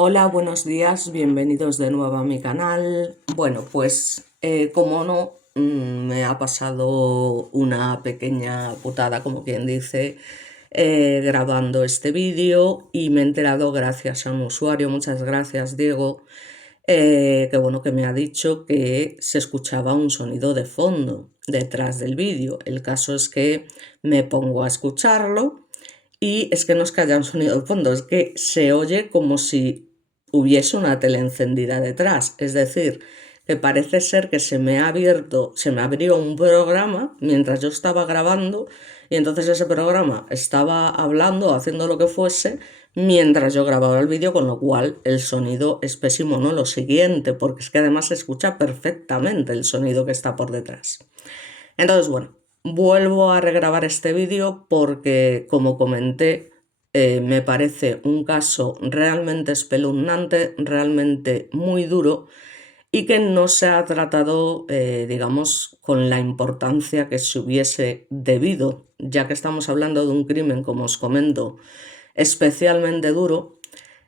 Hola, buenos días, bienvenidos de nuevo a mi canal. Bueno, pues como no, me ha pasado una pequeña putada, como quien dice, grabando este vídeo y me he enterado gracias a un usuario, muchas gracias Diego, que bueno, que me ha dicho que se escuchaba un sonido de fondo detrás del vídeo. El caso es que me pongo a escucharlo. Y es que no es que haya un sonido de fondo, es que se oye como si hubiese una tele encendida detrás. Es decir, que parece ser que se me abrió un programa mientras yo estaba grabando y entonces ese programa estaba hablando o haciendo lo que fuese mientras yo grababa el vídeo, con lo cual el sonido es pésimo, ¿no? Lo siguiente, porque es que además se escucha perfectamente el sonido que está por detrás. Entonces, bueno, vuelvo a regrabar este vídeo porque, como comenté, me parece un caso realmente espeluznante, realmente muy duro y que no se ha tratado, digamos, con la importancia que se hubiese debido, ya que estamos hablando de un crimen, como os comento, especialmente duro,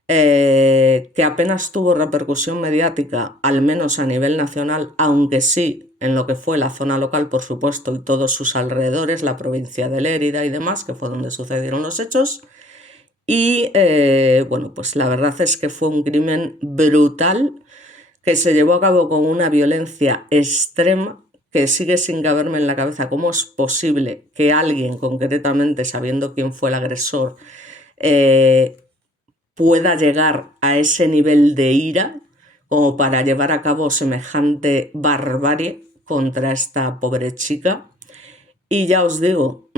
que apenas tuvo repercusión mediática, al menos a nivel nacional, aunque sí en lo que fue la zona local, por supuesto, y todos sus alrededores, la provincia de Lérida y demás, que fue donde sucedieron los hechos. Y bueno, pues la verdad es que fue un crimen brutal que se llevó a cabo con una violencia extrema que sigue sin caberme en la cabeza cómo es posible que alguien, concretamente sabiendo quién fue el agresor, eh, pueda llegar a ese nivel de ira como para llevar a cabo semejante barbarie contra esta pobre chica. Y ya os digo,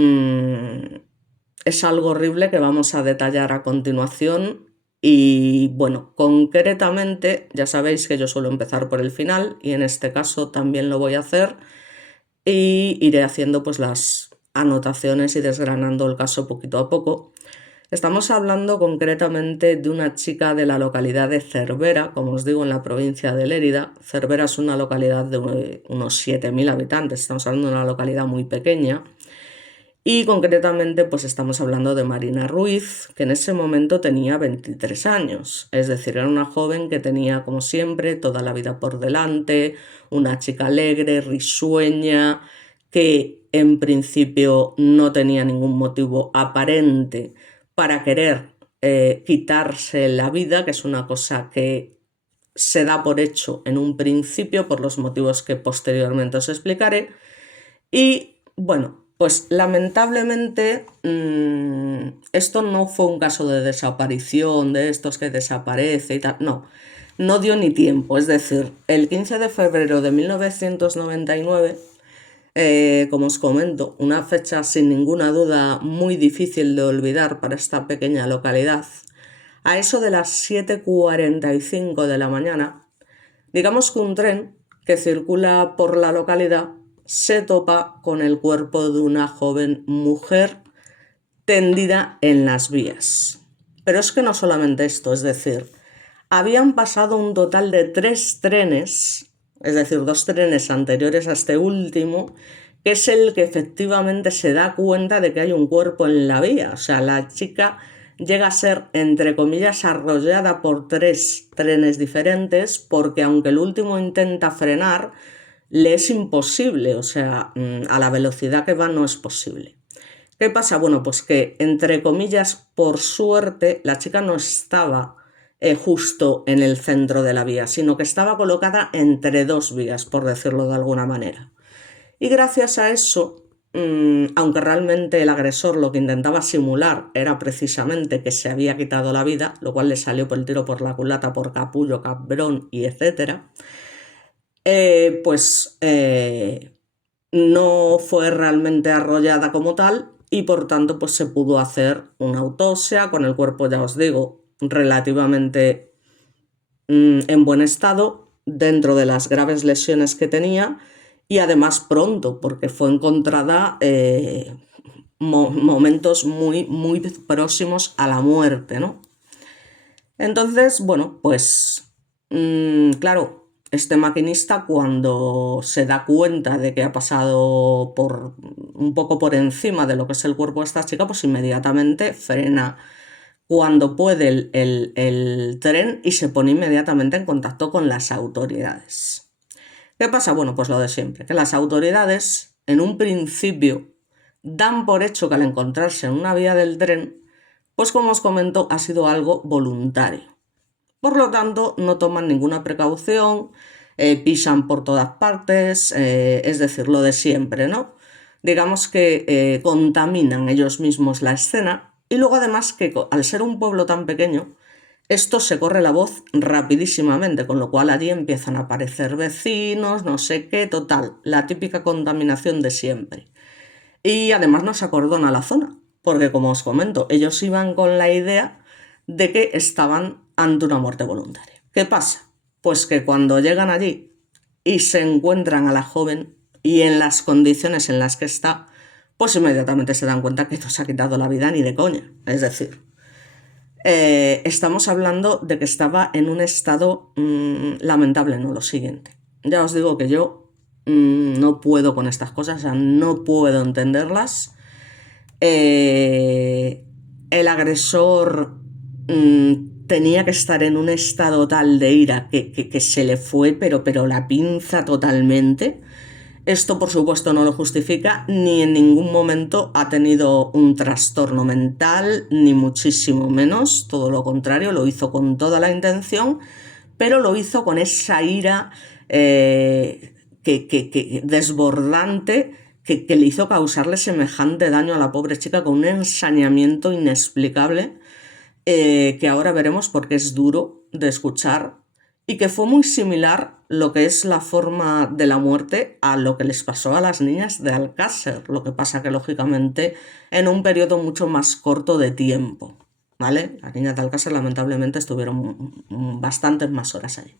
es algo horrible que vamos a detallar a continuación. Y bueno, concretamente, ya sabéis que yo suelo empezar por el final y en este caso también lo voy a hacer y iré haciendo pues las anotaciones y desgranando el caso poquito a poco. Estamos hablando concretamente de una chica de la localidad de Cervera, como os digo, en la provincia de Lérida. Cervera es una localidad de unos 7.000 habitantes, estamos hablando de una localidad muy pequeña. Y concretamente, pues estamos hablando de Marina Ruiz, que en ese momento tenía 23 años. Es decir, era una joven que tenía, como siempre, toda la vida por delante, una chica alegre, risueña, que en principio no tenía ningún motivo aparente para querer quitarse la vida, que es una cosa que se da por hecho en un principio por los motivos que posteriormente os explicaré. Y bueno, pues lamentablemente esto no fue un caso de desaparición, de estos que desaparece y tal, no, no dio ni tiempo. Es decir, el 15 de febrero de 1999, como os comento, una fecha sin ninguna duda muy difícil de olvidar para esta pequeña localidad, a eso de las 7:45 de la mañana, digamos que un tren que circula por la localidad se topa con el cuerpo de una joven mujer tendida en las vías. Pero es que no solamente esto, es decir, habían pasado un total de 3 trenes, es decir, 2 trenes anteriores a este último, que es el que efectivamente se da cuenta de que hay un cuerpo en la vía. O sea, la chica llega a ser, entre comillas, arrollada por 3 trenes diferentes, porque aunque el último intenta frenar, le es imposible, o sea, a la velocidad que va no es posible. ¿Qué pasa? Bueno, pues que, entre comillas, por suerte, la chica no estaba justo en el centro de la vía, sino que estaba colocada entre dos vías, por decirlo de alguna manera. Y gracias a eso, aunque realmente el agresor lo que intentaba simular era precisamente que se había quitado la vida, lo cual le salió por el tiro por la culata, por capullo, cabrón y etcétera, pues no fue realmente arrollada como tal y por tanto pues se pudo hacer una autopsia con el cuerpo, ya os digo, relativamente en buen estado dentro de las graves lesiones que tenía y además pronto porque fue encontrada momentos muy, muy próximos a la muerte, ¿no? Entonces, bueno, pues claro, este maquinista cuando se da cuenta de que ha pasado un poco por encima de lo que es el cuerpo de esta chica, pues inmediatamente frena cuando puede el tren y se pone inmediatamente en contacto con las autoridades. ¿Qué pasa? Bueno, pues lo de siempre, que las autoridades en un principio dan por hecho que al encontrarse en una vía del tren, pues como os comento, ha sido algo voluntario. Por lo tanto, no toman ninguna precaución, pisan por todas partes, es decir, lo de siempre, ¿no? Digamos que contaminan ellos mismos la escena y luego además que al ser un pueblo tan pequeño, esto se corre la voz rapidísimamente, con lo cual allí empiezan a aparecer vecinos, no sé qué, total, la típica contaminación de siempre. Y además no se acordona la zona, porque como os comento, ellos iban con la idea de que estaban ante una muerte voluntaria. ¿Qué pasa? Pues que cuando llegan allí y se encuentran a la joven y en las condiciones en las que está, pues inmediatamente se dan cuenta que no se ha quitado la vida ni de coña. Es decir, estamos hablando de que estaba en un estado lamentable, no lo siguiente. Ya os digo que yo no puedo con estas cosas, o sea, no puedo entenderlas. El agresor tenía que estar en un estado tal de ira que se le fue, pero la pinza totalmente. Esto, por supuesto, no lo justifica, ni en ningún momento ha tenido un trastorno mental, ni muchísimo menos, todo lo contrario, lo hizo con toda la intención, pero lo hizo con esa ira desbordante que le hizo causarle semejante daño a la pobre chica con un ensañamiento inexplicable que ahora veremos porque es duro de escuchar y que fue muy similar lo que es la forma de la muerte a lo que les pasó a las niñas de Alcácer, lo que pasa que lógicamente en un periodo mucho más corto de tiempo, ¿vale? Las niñas de Alcácer lamentablemente estuvieron bastantes más horas allí.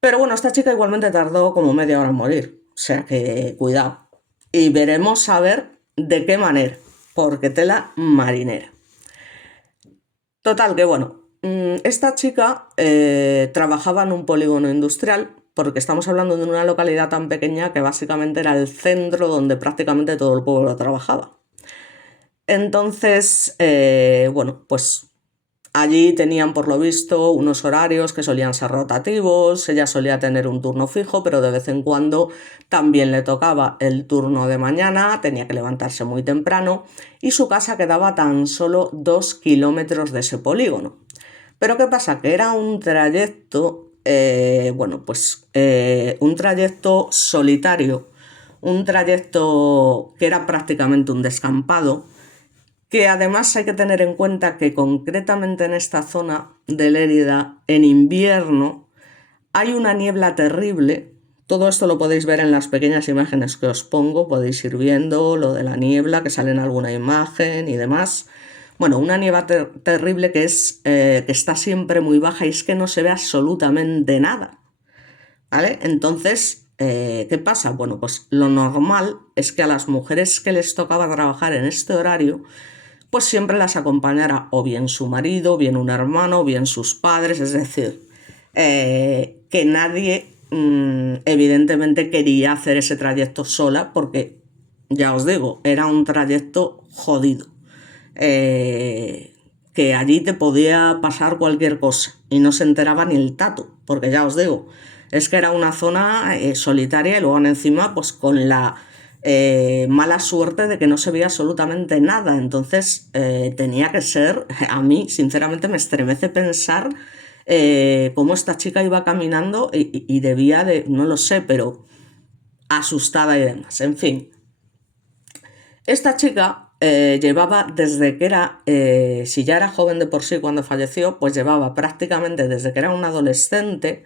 Pero bueno, esta chica igualmente tardó como media hora en morir, o sea que cuidado. Y veremos a ver de qué manera, porque tela marinera. Total, que bueno, esta chica trabajaba en un polígono industrial porque estamos hablando de una localidad tan pequeña que básicamente era el centro donde prácticamente todo el pueblo trabajaba. Entonces, bueno, pues allí tenían por lo visto unos horarios que solían ser rotativos, ella solía tener un turno fijo, pero de vez en cuando también le tocaba el turno de mañana, tenía que levantarse muy temprano y su casa quedaba tan solo 2 kilómetros de ese polígono. Pero ¿qué pasa? Que era un trayecto, bueno, pues un trayecto solitario, un trayecto que era prácticamente un descampado, que además hay que tener en cuenta que concretamente en esta zona de Lérida, en invierno, hay una niebla terrible. Todo esto lo podéis ver en las pequeñas imágenes que os pongo, podéis ir viendo lo de la niebla, que sale en alguna imagen y demás. Bueno, una niebla terrible que está siempre muy baja y es que no se ve absolutamente nada, ¿vale? Entonces, ¿qué pasa? Bueno, pues lo normal es que a las mujeres que les tocaba trabajar en este horario, pues siempre las acompañara o bien su marido, bien un hermano, bien sus padres, es decir, que nadie evidentemente quería hacer ese trayecto sola porque, ya os digo, era un trayecto jodido, que allí te podía pasar cualquier cosa y no se enteraba ni el tato, porque ya os digo, es que era una zona solitaria y luego encima pues con la mala suerte de que no se veía absolutamente nada. Entonces tenía que ser, a mí sinceramente me estremece pensar cómo esta chica iba caminando y debía de, no lo sé, pero asustada y demás. En fin, esta chica llevaba desde que era, si ya era joven de por sí cuando falleció, pues llevaba prácticamente desde que era un adolescente,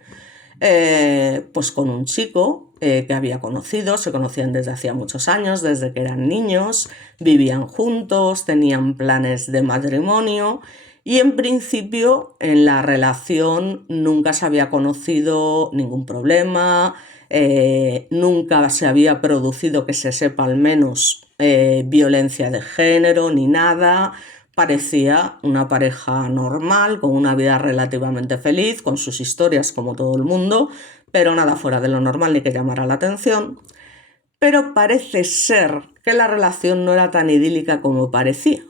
pues con un chico que había conocido, se conocían desde hacía muchos años, desde que eran niños, vivían juntos, tenían planes de matrimonio y en principio en la relación nunca se había conocido ningún problema, nunca se había producido, que se sepa al menos, violencia de género ni nada. Parecía una pareja normal, con una vida relativamente feliz, con sus historias como todo el mundo, pero nada fuera de lo normal ni que llamara la atención. Pero parece ser que la relación no era tan idílica como parecía.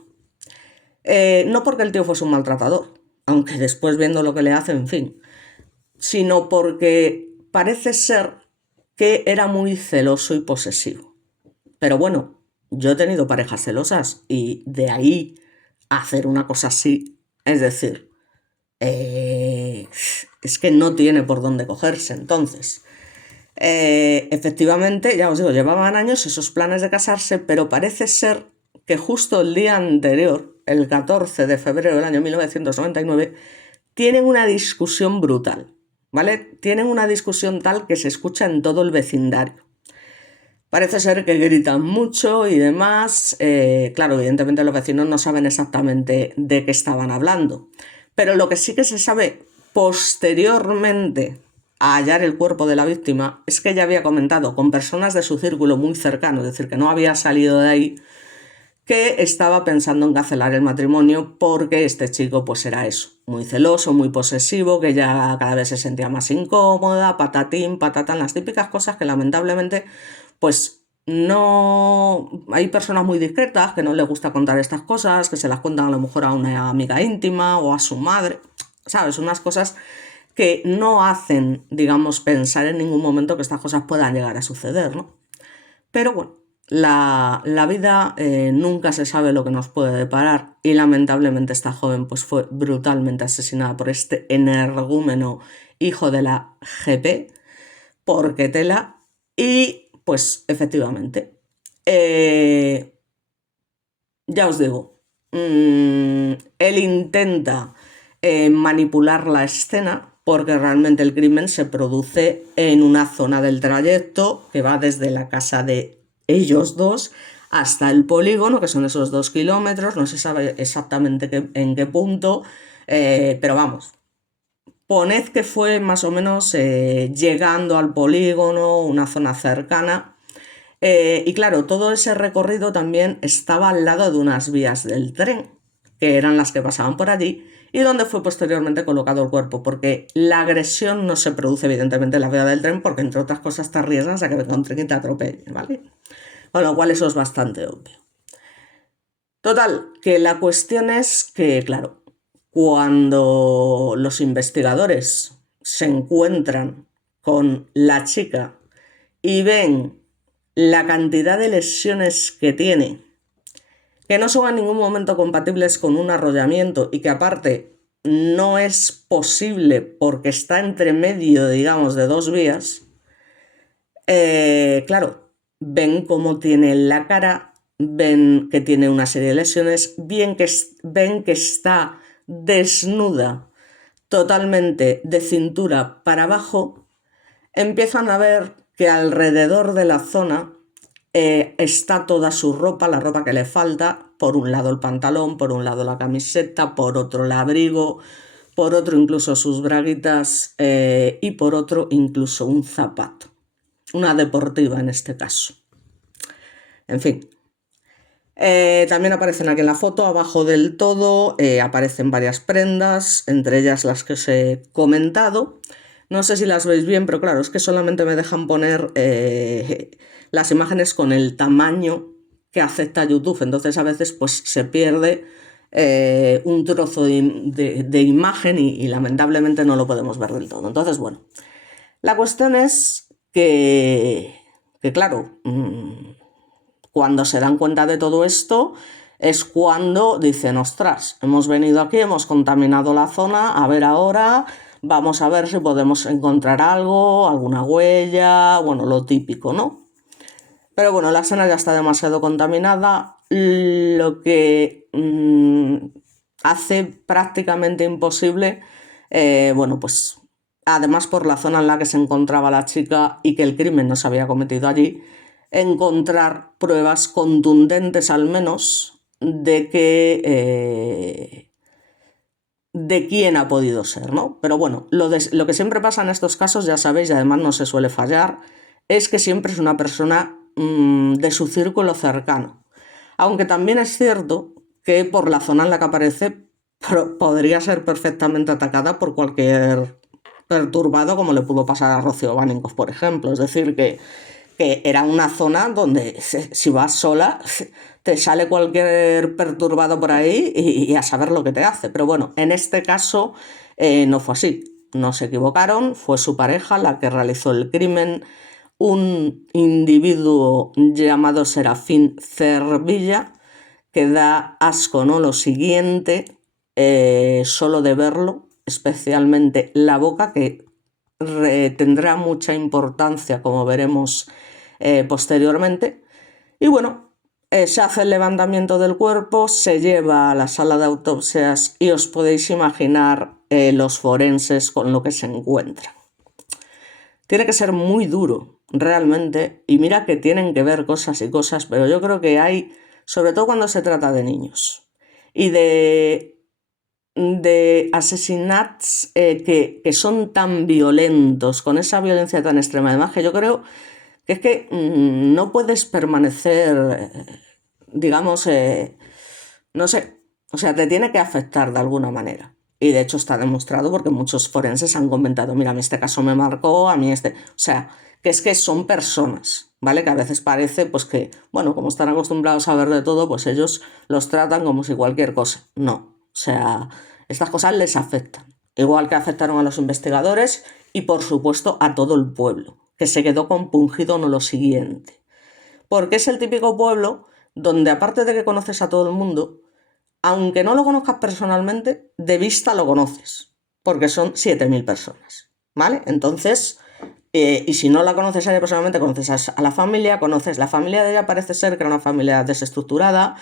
No porque el tío fuese un maltratador, aunque después viendo lo que le hace, en fin, sino porque parece ser que era muy celoso y posesivo. Pero bueno, yo he tenido parejas celosas y de ahí a hacer una cosa así, es decir, es que no tiene por dónde cogerse. Entonces, efectivamente, ya os digo, llevaban años esos planes de casarse, pero parece ser que justo el día anterior, el 14 de febrero del año 1999, tienen una discusión brutal, ¿vale? Tienen una discusión tal que se escucha en todo el vecindario. Parece ser que gritan mucho y demás. Claro, evidentemente los vecinos no saben exactamente de qué estaban hablando. Pero lo que sí que se sabe posteriormente a hallar el cuerpo de la víctima es que ella había comentado con personas de su círculo muy cercano, es decir, que no había salido de ahí, que estaba pensando en cancelar el matrimonio porque este chico pues era eso, muy celoso, muy posesivo, que ella cada vez se sentía más incómoda, patatín, patatán, las típicas cosas que lamentablemente pues no... Hay personas muy discretas que no les gusta contar estas cosas, que se las cuentan a lo mejor a una amiga íntima o a su madre, ¿sabes? Unas cosas que no hacen, digamos, pensar en ningún momento que estas cosas puedan llegar a suceder, ¿no? Pero bueno, la vida nunca se sabe lo que nos puede deparar y lamentablemente esta joven pues fue brutalmente asesinada por este energúmeno hijo de la GP, porque tela, y pues efectivamente, ya os digo, él intenta manipular la escena porque realmente el crimen se produce en una zona del trayecto que va desde la casa de ellos dos hasta el polígono, que son esos 2 kilómetros, no se sabe exactamente en qué punto, pero vamos, poned que fue más o menos llegando al polígono, una zona cercana. Y claro, todo ese recorrido también estaba al lado de unas vías del tren, que eran las que pasaban por allí, y donde fue posteriormente colocado el cuerpo, porque la agresión no se produce evidentemente en la vía del tren, porque entre otras cosas te arriesgas a que venga un tren y te atropelle, ¿vale? Con lo cual eso es bastante obvio. Total, que la cuestión es que, claro, cuando los investigadores se encuentran con la chica y ven la cantidad de lesiones que tiene, que no son en ningún momento compatibles con un arrollamiento y que aparte no es posible porque está entre medio, digamos, de 2 vías, claro, ven cómo tiene la cara, ven que tiene una serie de lesiones, ven que está desnuda totalmente de cintura para abajo, empiezan a ver que alrededor de la zona está toda su ropa, la ropa que le falta, por un lado el pantalón, por un lado la camiseta, por otro el abrigo, por otro incluso sus braguitas y por otro incluso un zapato, una deportiva en este caso. En fin. También aparecen aquí en la foto, abajo del todo, aparecen varias prendas, entre ellas las que os he comentado. No sé si las veis bien, pero claro, es que solamente me dejan poner las imágenes con el tamaño que acepta YouTube, entonces a veces pues se pierde un trozo de imagen y lamentablemente no lo podemos ver del todo. Entonces, bueno, la cuestión es que claro, cuando se dan cuenta de todo esto es cuando dicen, ostras, hemos venido aquí, hemos contaminado la zona, a ver ahora, vamos a ver si podemos encontrar algo, alguna huella, bueno, lo típico, ¿no? Pero bueno, la zona ya está demasiado contaminada, lo que hace prácticamente imposible, bueno, pues además por la zona en la que se encontraba la chica y que el crimen no se había cometido allí, encontrar pruebas contundentes al menos de que de quién ha podido ser, ¿no? Pero bueno, lo que siempre pasa en estos casos, ya sabéis, y además no se suele fallar, es que siempre es una persona de su círculo cercano. Aunque también es cierto que por la zona en la que aparece podría ser perfectamente atacada por cualquier perturbado, como le pudo pasar a Rocío Bánicos, por ejemplo. Es decir, que era una zona donde si vas sola te sale cualquier perturbado por ahí y a saber lo que te hace. Pero bueno, en este caso no fue así. No se equivocaron, fue su pareja la que realizó el crimen, un individuo llamado Serafín Cervilla, que da asco, ¿no? Lo siguiente, solo de verlo, especialmente la boca, que tendrá mucha importancia, como veremos posteriormente. Y bueno, se hace el levantamiento del cuerpo, se lleva a la sala de autopsias y os podéis imaginar los forenses con lo que se encuentran. Tiene que ser muy duro, realmente, y mira que tienen que ver cosas y cosas, pero yo creo que hay, sobre todo cuando se trata de niños y de asesinatos que son tan violentos, con esa violencia tan extrema. Además, que yo creo que es que no puedes permanecer, digamos, no sé, o sea, te tiene que afectar de alguna manera. Y de hecho está demostrado porque muchos forenses han comentado, mira, a mí este caso me marcó, a mí este... O sea, que es que son personas, ¿vale? Que a veces parece, pues que, bueno, como están acostumbrados a ver de todo, pues ellos los tratan como si cualquier cosa. No, o sea, estas cosas les afectan. Igual que afectaron a los investigadores y, por supuesto, a todo el pueblo, que se quedó compungido en lo siguiente. Porque es el típico pueblo donde, aparte de que conoces a todo el mundo, aunque no lo conozcas personalmente, de vista lo conoces, porque son 7.000 personas, ¿vale? Entonces, y si no la conoces a ella personalmente, conoces a la familia, conoces la familia de ella, parece ser que era una familia desestructurada.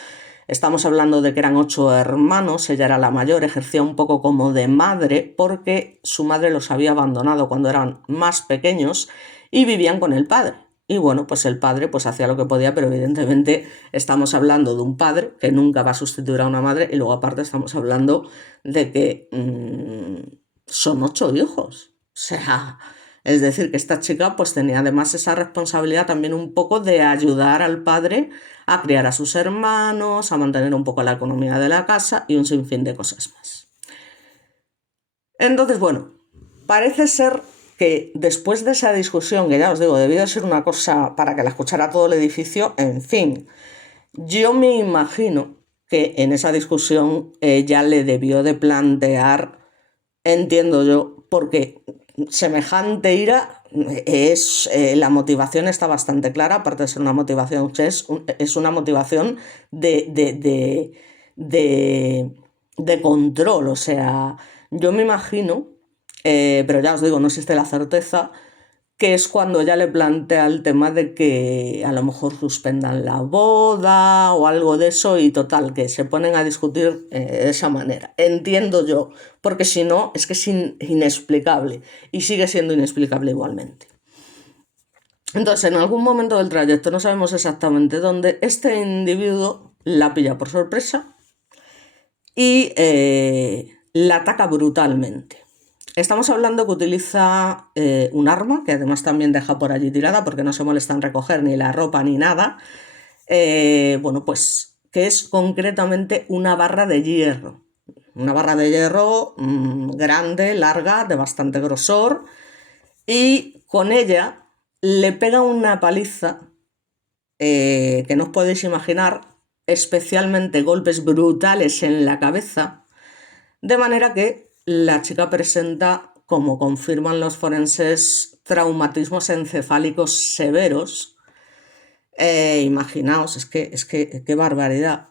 Estamos hablando de que eran 8 hermanos, ella era la mayor, ejercía un poco como de madre porque su madre los había abandonado cuando eran más pequeños y vivían con el padre. Y bueno, pues el padre pues hacía lo que podía, pero evidentemente estamos hablando de un padre que nunca va a sustituir a una madre y luego aparte estamos hablando de que son 8 hijos. O sea, es decir, que esta chica pues tenía además esa responsabilidad también un poco de ayudar al padre a criar a sus hermanos, a mantener un poco la economía de la casa y un sinfín de cosas más. Entonces, bueno, parece ser que después de esa discusión, que ya os digo, debió de ser una cosa para que la escuchara todo el edificio, en fin, yo me imagino que en esa discusión ella le debió de plantear, entiendo yo, porque semejante ira es, la motivación está bastante clara, aparte de ser una motivación, es una motivación de control, o sea, yo me imagino, pero ya os digo, no existe la certeza, que es cuando ella le plantea el tema de que a lo mejor suspendan la boda o algo de eso y total, que se ponen a discutir de esa manera. Entiendo yo, porque si no, es que es inexplicable y sigue siendo inexplicable igualmente. Entonces, en algún momento del trayecto, no sabemos exactamente dónde, este individuo la pilla por sorpresa y la ataca brutalmente. Estamos hablando que utiliza un arma, que además también deja por allí tirada porque no se molesta en recoger ni la ropa ni nada. Bueno, pues que es concretamente una barra de hierro. Una barra de hierro grande, larga, de bastante grosor. Y con ella le pega una paliza que no os podéis imaginar, especialmente golpes brutales en la cabeza, de manera que la chica presenta, como confirman los forenses, traumatismos encefálicos severos. Imaginaos, es que qué barbaridad.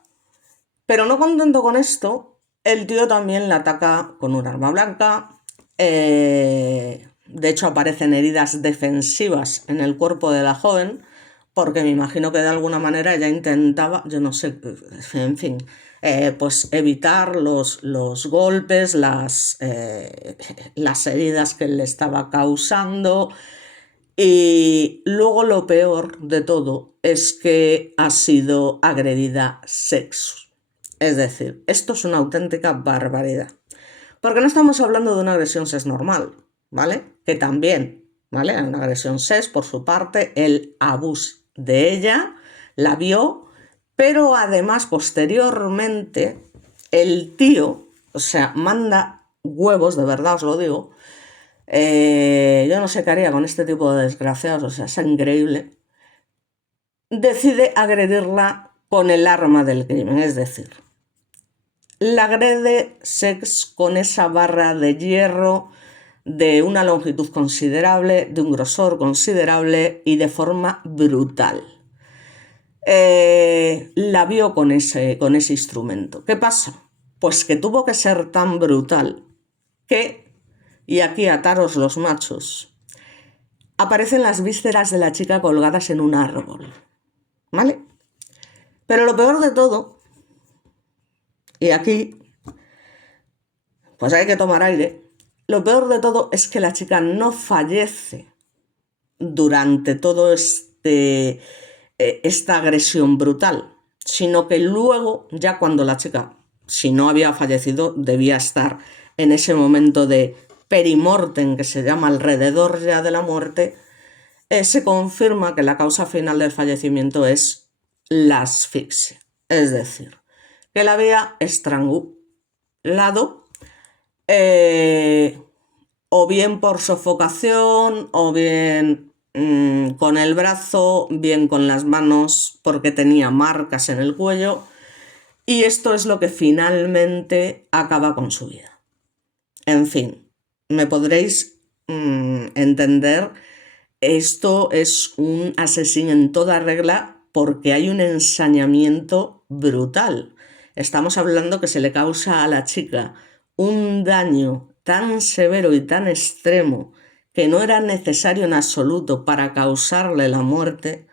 Pero no contento con esto, el tío también la ataca con un arma blanca. De hecho, aparecen heridas defensivas en el cuerpo de la joven, porque me imagino que de alguna manera ella intentaba, yo no sé, en fin, pues evitar los golpes, las heridas que le estaba causando. Y luego lo peor de todo es que ha sido agredida sexo. Es decir, esto es una auténtica barbaridad. Porque no estamos hablando de una agresión SES normal, ¿vale? Que también, ¿vale? Una agresión SES por su parte, el abuso de ella, la vio, pero además posteriormente el tío, o sea, manda huevos, de verdad os lo digo. Yo no sé qué haría con este tipo de desgraciados, o sea, es increíble. decide agredirla con el arma del crimen, es decir, la agrede Sex con esa barra de hierro de una longitud considerable, de un grosor considerable y de forma brutal. La vio con ese instrumento. ¿Qué pasa? Pues que tuvo que ser tan brutal que, y aquí ataros los machos, aparecen las vísceras de la chica colgadas en un árbol, ¿vale? Pero lo peor de todo, y aquí pues hay que tomar aire, lo peor de todo es que la chica no fallece durante todo esta agresión brutal, sino que luego, ya cuando la chica, si no había fallecido, debía estar en ese momento de perimortem, que se llama alrededor ya de la muerte, se confirma que la causa final del fallecimiento es la asfixia, es decir, que la había estrangulado, o bien por sofocación, o bien con el brazo, bien con las manos, porque tenía marcas en el cuello, y esto es lo que finalmente acaba con su vida. En fin, me podréis entender, esto es un asesino en toda regla porque hay un ensañamiento brutal. Estamos hablando que se le causa a la chica un daño tan severo y tan extremo que no era necesario en absoluto para causarle la muerte,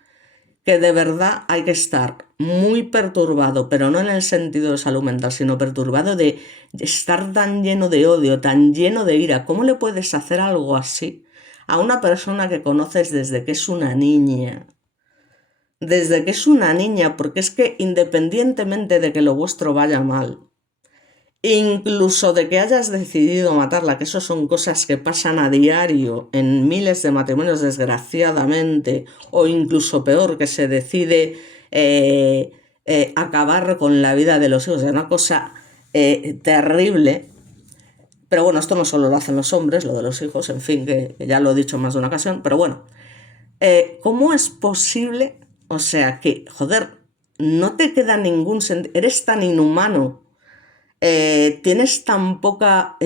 que de verdad hay que estar muy perturbado, pero no en el sentido de salud mental, sino perturbado de estar tan lleno de odio, tan lleno de ira. ¿Cómo le puedes hacer algo así a una persona que conoces desde que es una niña? Desde que es una niña, porque es que independientemente de que lo vuestro vaya mal, incluso de que hayas decidido matarla, que eso son cosas que pasan a diario en miles de matrimonios desgraciadamente, o incluso peor, que se decide acabar con la vida de los hijos, es una cosa terrible. Pero bueno, esto no solo lo hacen los hombres, lo de los hijos, en fin, que ya lo he dicho en más de una ocasión, pero bueno, ¿cómo es posible? O sea, que, joder, no te queda ningún sentido, eres tan inhumano, tienes tan poca,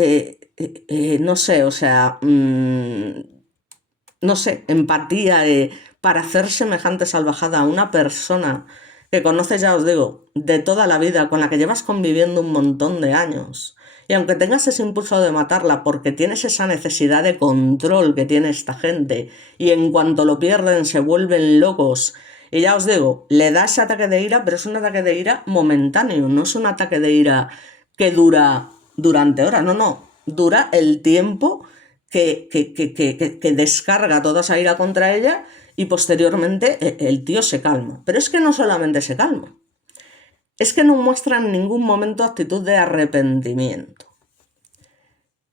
no sé, o sea, no sé, empatía para hacer semejante salvajada a una persona que conoces, ya os digo, de toda la vida, con la que llevas conviviendo un montón de años. Y aunque tengas ese impulso de matarla porque tienes esa necesidad de control que tiene esta gente, y en cuanto lo pierden se vuelven locos, y ya os digo, le da ese ataque de ira, pero es un ataque de ira momentáneo, no es un ataque de ira que dura durante horas, no, dura el tiempo que descarga toda esa ira contra ella, y posteriormente el tío se calma. Pero es que no solamente se calma, es que no muestra en ningún momento actitud de arrepentimiento.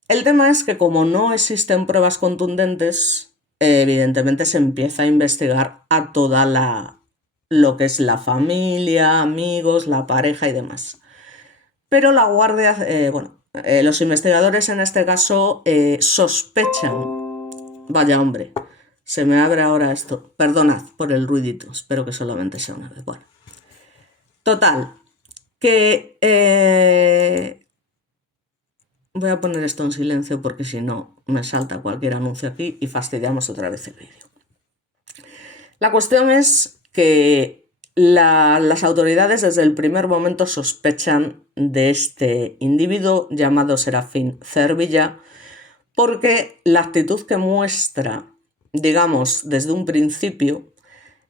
El tema es que como no existen pruebas contundentes, evidentemente se empieza a investigar a toda lo que es la familia, amigos, la pareja y demás. Pero la guardia, los investigadores en este caso sospechan, vaya hombre, se me abre ahora esto, perdonad por el ruidito, espero que solamente sea una vez. Bueno, total, que voy a poner esto en silencio porque si no me salta cualquier anuncio aquí y fastidiamos otra vez el vídeo. La cuestión es que las autoridades desde el primer momento sospechan de este individuo llamado Serafín Cervilla, porque la actitud que muestra, digamos, desde un principio,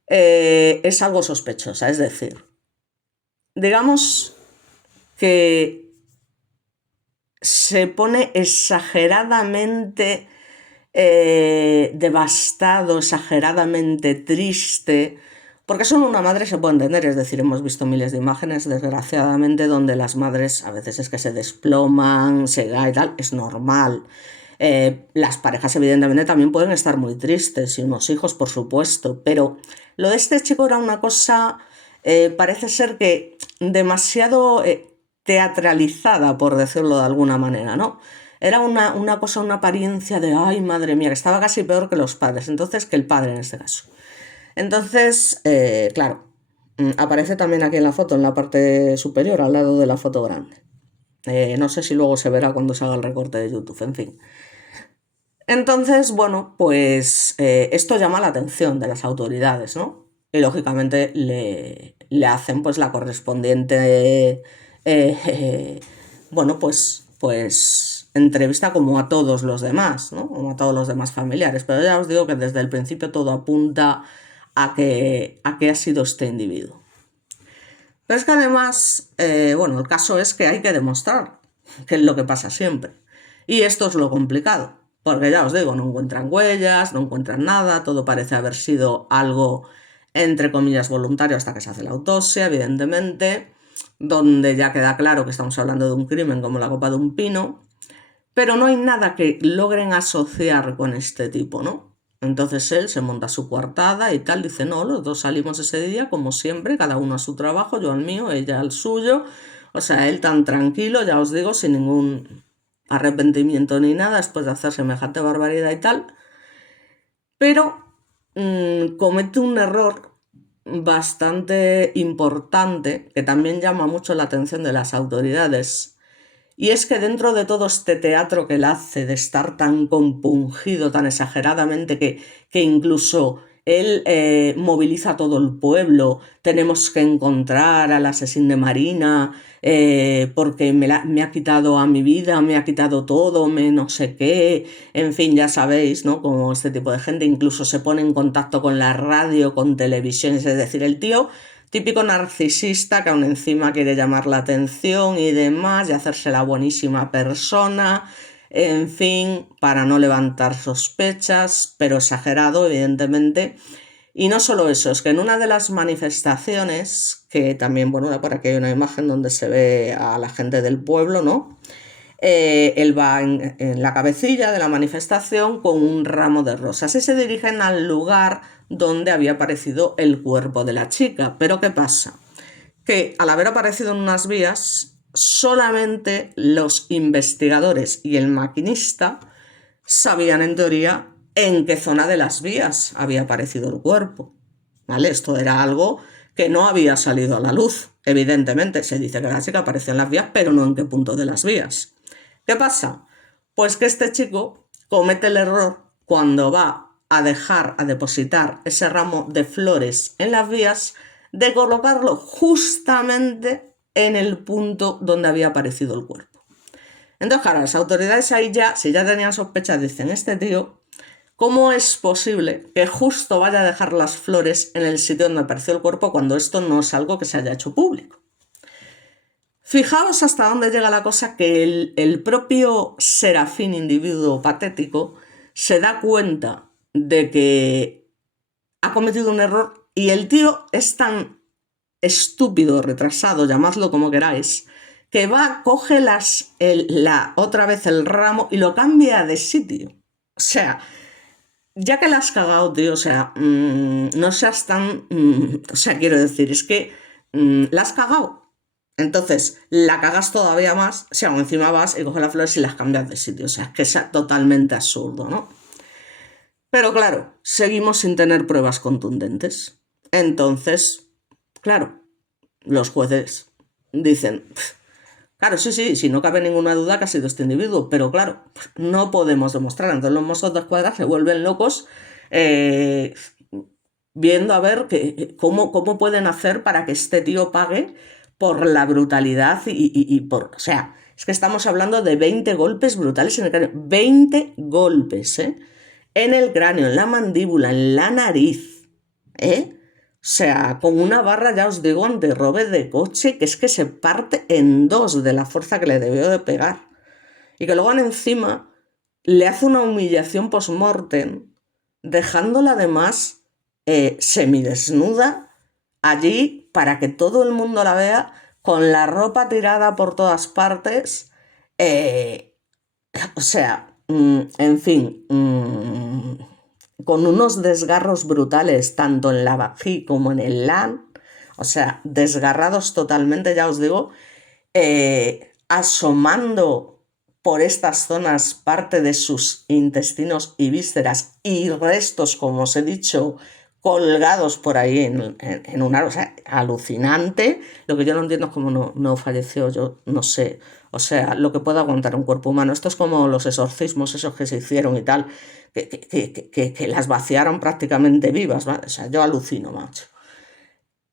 es algo sospechosa. Es decir, digamos que se pone exageradamente devastado, exageradamente triste, porque solo una madre se puede entender. Es decir, hemos visto miles de imágenes, desgraciadamente, donde las madres a veces es que se desploman, se caen y tal, es normal. Las parejas evidentemente también pueden estar muy tristes, y unos hijos por supuesto, pero lo de este chico era una cosa, parece ser que demasiado teatralizada, por decirlo de alguna manera, ¿no? Era una cosa, una apariencia de, ay, madre mía, que estaba casi peor que los padres, entonces que el padre en este caso. Entonces, claro, aparece también aquí en la foto, en la parte superior, al lado de la foto grande. No sé si luego se verá cuando se haga el recorte de YouTube, en fin. Entonces, bueno, pues esto llama la atención de las autoridades, ¿no? Y lógicamente le hacen pues la correspondiente, bueno, pues entrevista como a todos los demás, ¿no? Como a todos los demás familiares. Pero ya os digo que desde el principio todo apunta a que ha sido este individuo. Pero es que además, bueno, el caso es que hay que demostrar, que es lo que pasa siempre. Y esto es lo complicado, porque ya os digo, no encuentran huellas, no encuentran nada, todo parece haber sido algo, entre comillas, voluntario hasta que se hace la autopsia, evidentemente, donde ya queda claro que estamos hablando de un crimen como la copa de un pino, pero no hay nada que logren asociar con este tipo, ¿no? Entonces él se monta su coartada y tal, dice, no, los dos salimos ese día como siempre, cada uno a su trabajo, yo al mío, ella al suyo, o sea, él tan tranquilo, ya os digo, sin ningún arrepentimiento ni nada después de hacer semejante barbaridad y tal, pero comete un error bastante importante que también llama mucho la atención de las autoridades. Y es que dentro de todo este teatro que él hace, de estar tan compungido, tan exageradamente, que incluso él moviliza a todo el pueblo, tenemos que encontrar al asesino de Marina, porque me ha quitado a mi vida, me ha quitado todo, me no sé qué, en fin, ya sabéis, ¿no? Como este tipo de gente incluso se pone en contacto con la radio, con televisión, es decir, el tío típico narcisista que aún encima quiere llamar la atención y demás y hacerse la buenísima persona, en fin, para no levantar sospechas, pero exagerado, evidentemente. Y no solo eso, es que en una de las manifestaciones, que también, bueno, por aquí hay una imagen donde se ve a la gente del pueblo, ¿no? Él va en la cabecilla de la manifestación con un ramo de rosas y se dirigen al lugar donde había aparecido el cuerpo de la chica. Pero ¿qué pasa? Que al haber aparecido en unas vías, solamente los investigadores y el maquinista sabían en teoría en qué zona de las vías había aparecido el cuerpo. ¿Vale? Esto era algo que no había salido a la luz. Evidentemente, se dice que la chica apareció en las vías, pero no en qué punto de las vías. ¿Qué pasa? Pues que este chico comete el error cuando va a depositar ese ramo de flores en las vías, de colocarlo justamente en el punto donde había aparecido el cuerpo. Entonces, claro, las autoridades ahí ya, si ya tenían sospechas, dicen, este tío, ¿cómo es posible que justo vaya a dejar las flores en el sitio donde apareció el cuerpo cuando esto no es algo que se haya hecho público? Fijaos hasta dónde llega la cosa, que el propio Serafín, individuo patético, se da cuenta de que ha cometido un error y el tío es tan estúpido, retrasado, llamadlo como queráis, que va, coge otra vez el ramo y lo cambia de sitio. O sea, ya que la has cagado, tío, o sea, no seas tan... o sea, quiero decir, es que la has cagado. Entonces, la cagas todavía más si aún encima vas y coges las flores y las cambias de sitio. O sea, es que es totalmente absurdo, ¿no? Pero claro, seguimos sin tener pruebas contundentes. Entonces, claro, los jueces dicen, claro, sí, sí, no cabe ninguna duda que ha sido este individuo, pero claro, no podemos demostrar. Entonces los mozos de escuadra se vuelven locos eh, viendo a ver cómo pueden hacer para que este tío pague por la brutalidad y por... O sea, es que estamos hablando de 20 golpes brutales en el cráneo. 20 golpes, ¿eh? En el cráneo, en la mandíbula, en la nariz, ¿eh? O sea, con una barra, ya os digo, antirrobe de coche, que es que se parte en dos de la fuerza que le debió de pegar. Y que luego encima le hace una humillación post-mortem, dejándola además semidesnuda allí para que todo el mundo la vea, con la ropa tirada por todas partes. O sea, en fin, con unos desgarros brutales, tanto en la vagina como en el lan, o sea, desgarrados totalmente, ya os digo, asomando por estas zonas parte de sus intestinos y vísceras y restos, como os he dicho, colgados por ahí en un árbol, o sea, alucinante. Lo que yo no entiendo es cómo no falleció, yo no sé, o sea, lo que puede aguantar un cuerpo humano. Esto es como los exorcismos esos que se hicieron y tal, que las vaciaron prácticamente vivas, ¿vale? O sea, yo alucino, macho.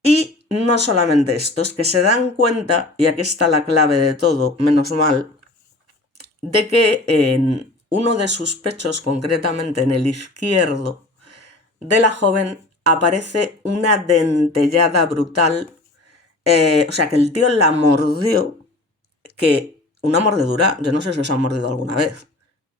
Y no solamente esto, es que se dan cuenta, y aquí está la clave de todo, menos mal, de que en uno de sus pechos, concretamente en el izquierdo de la joven, aparece una dentellada brutal. O sea, que el tío la mordió, que una mordedura, yo no sé si os han mordido alguna vez,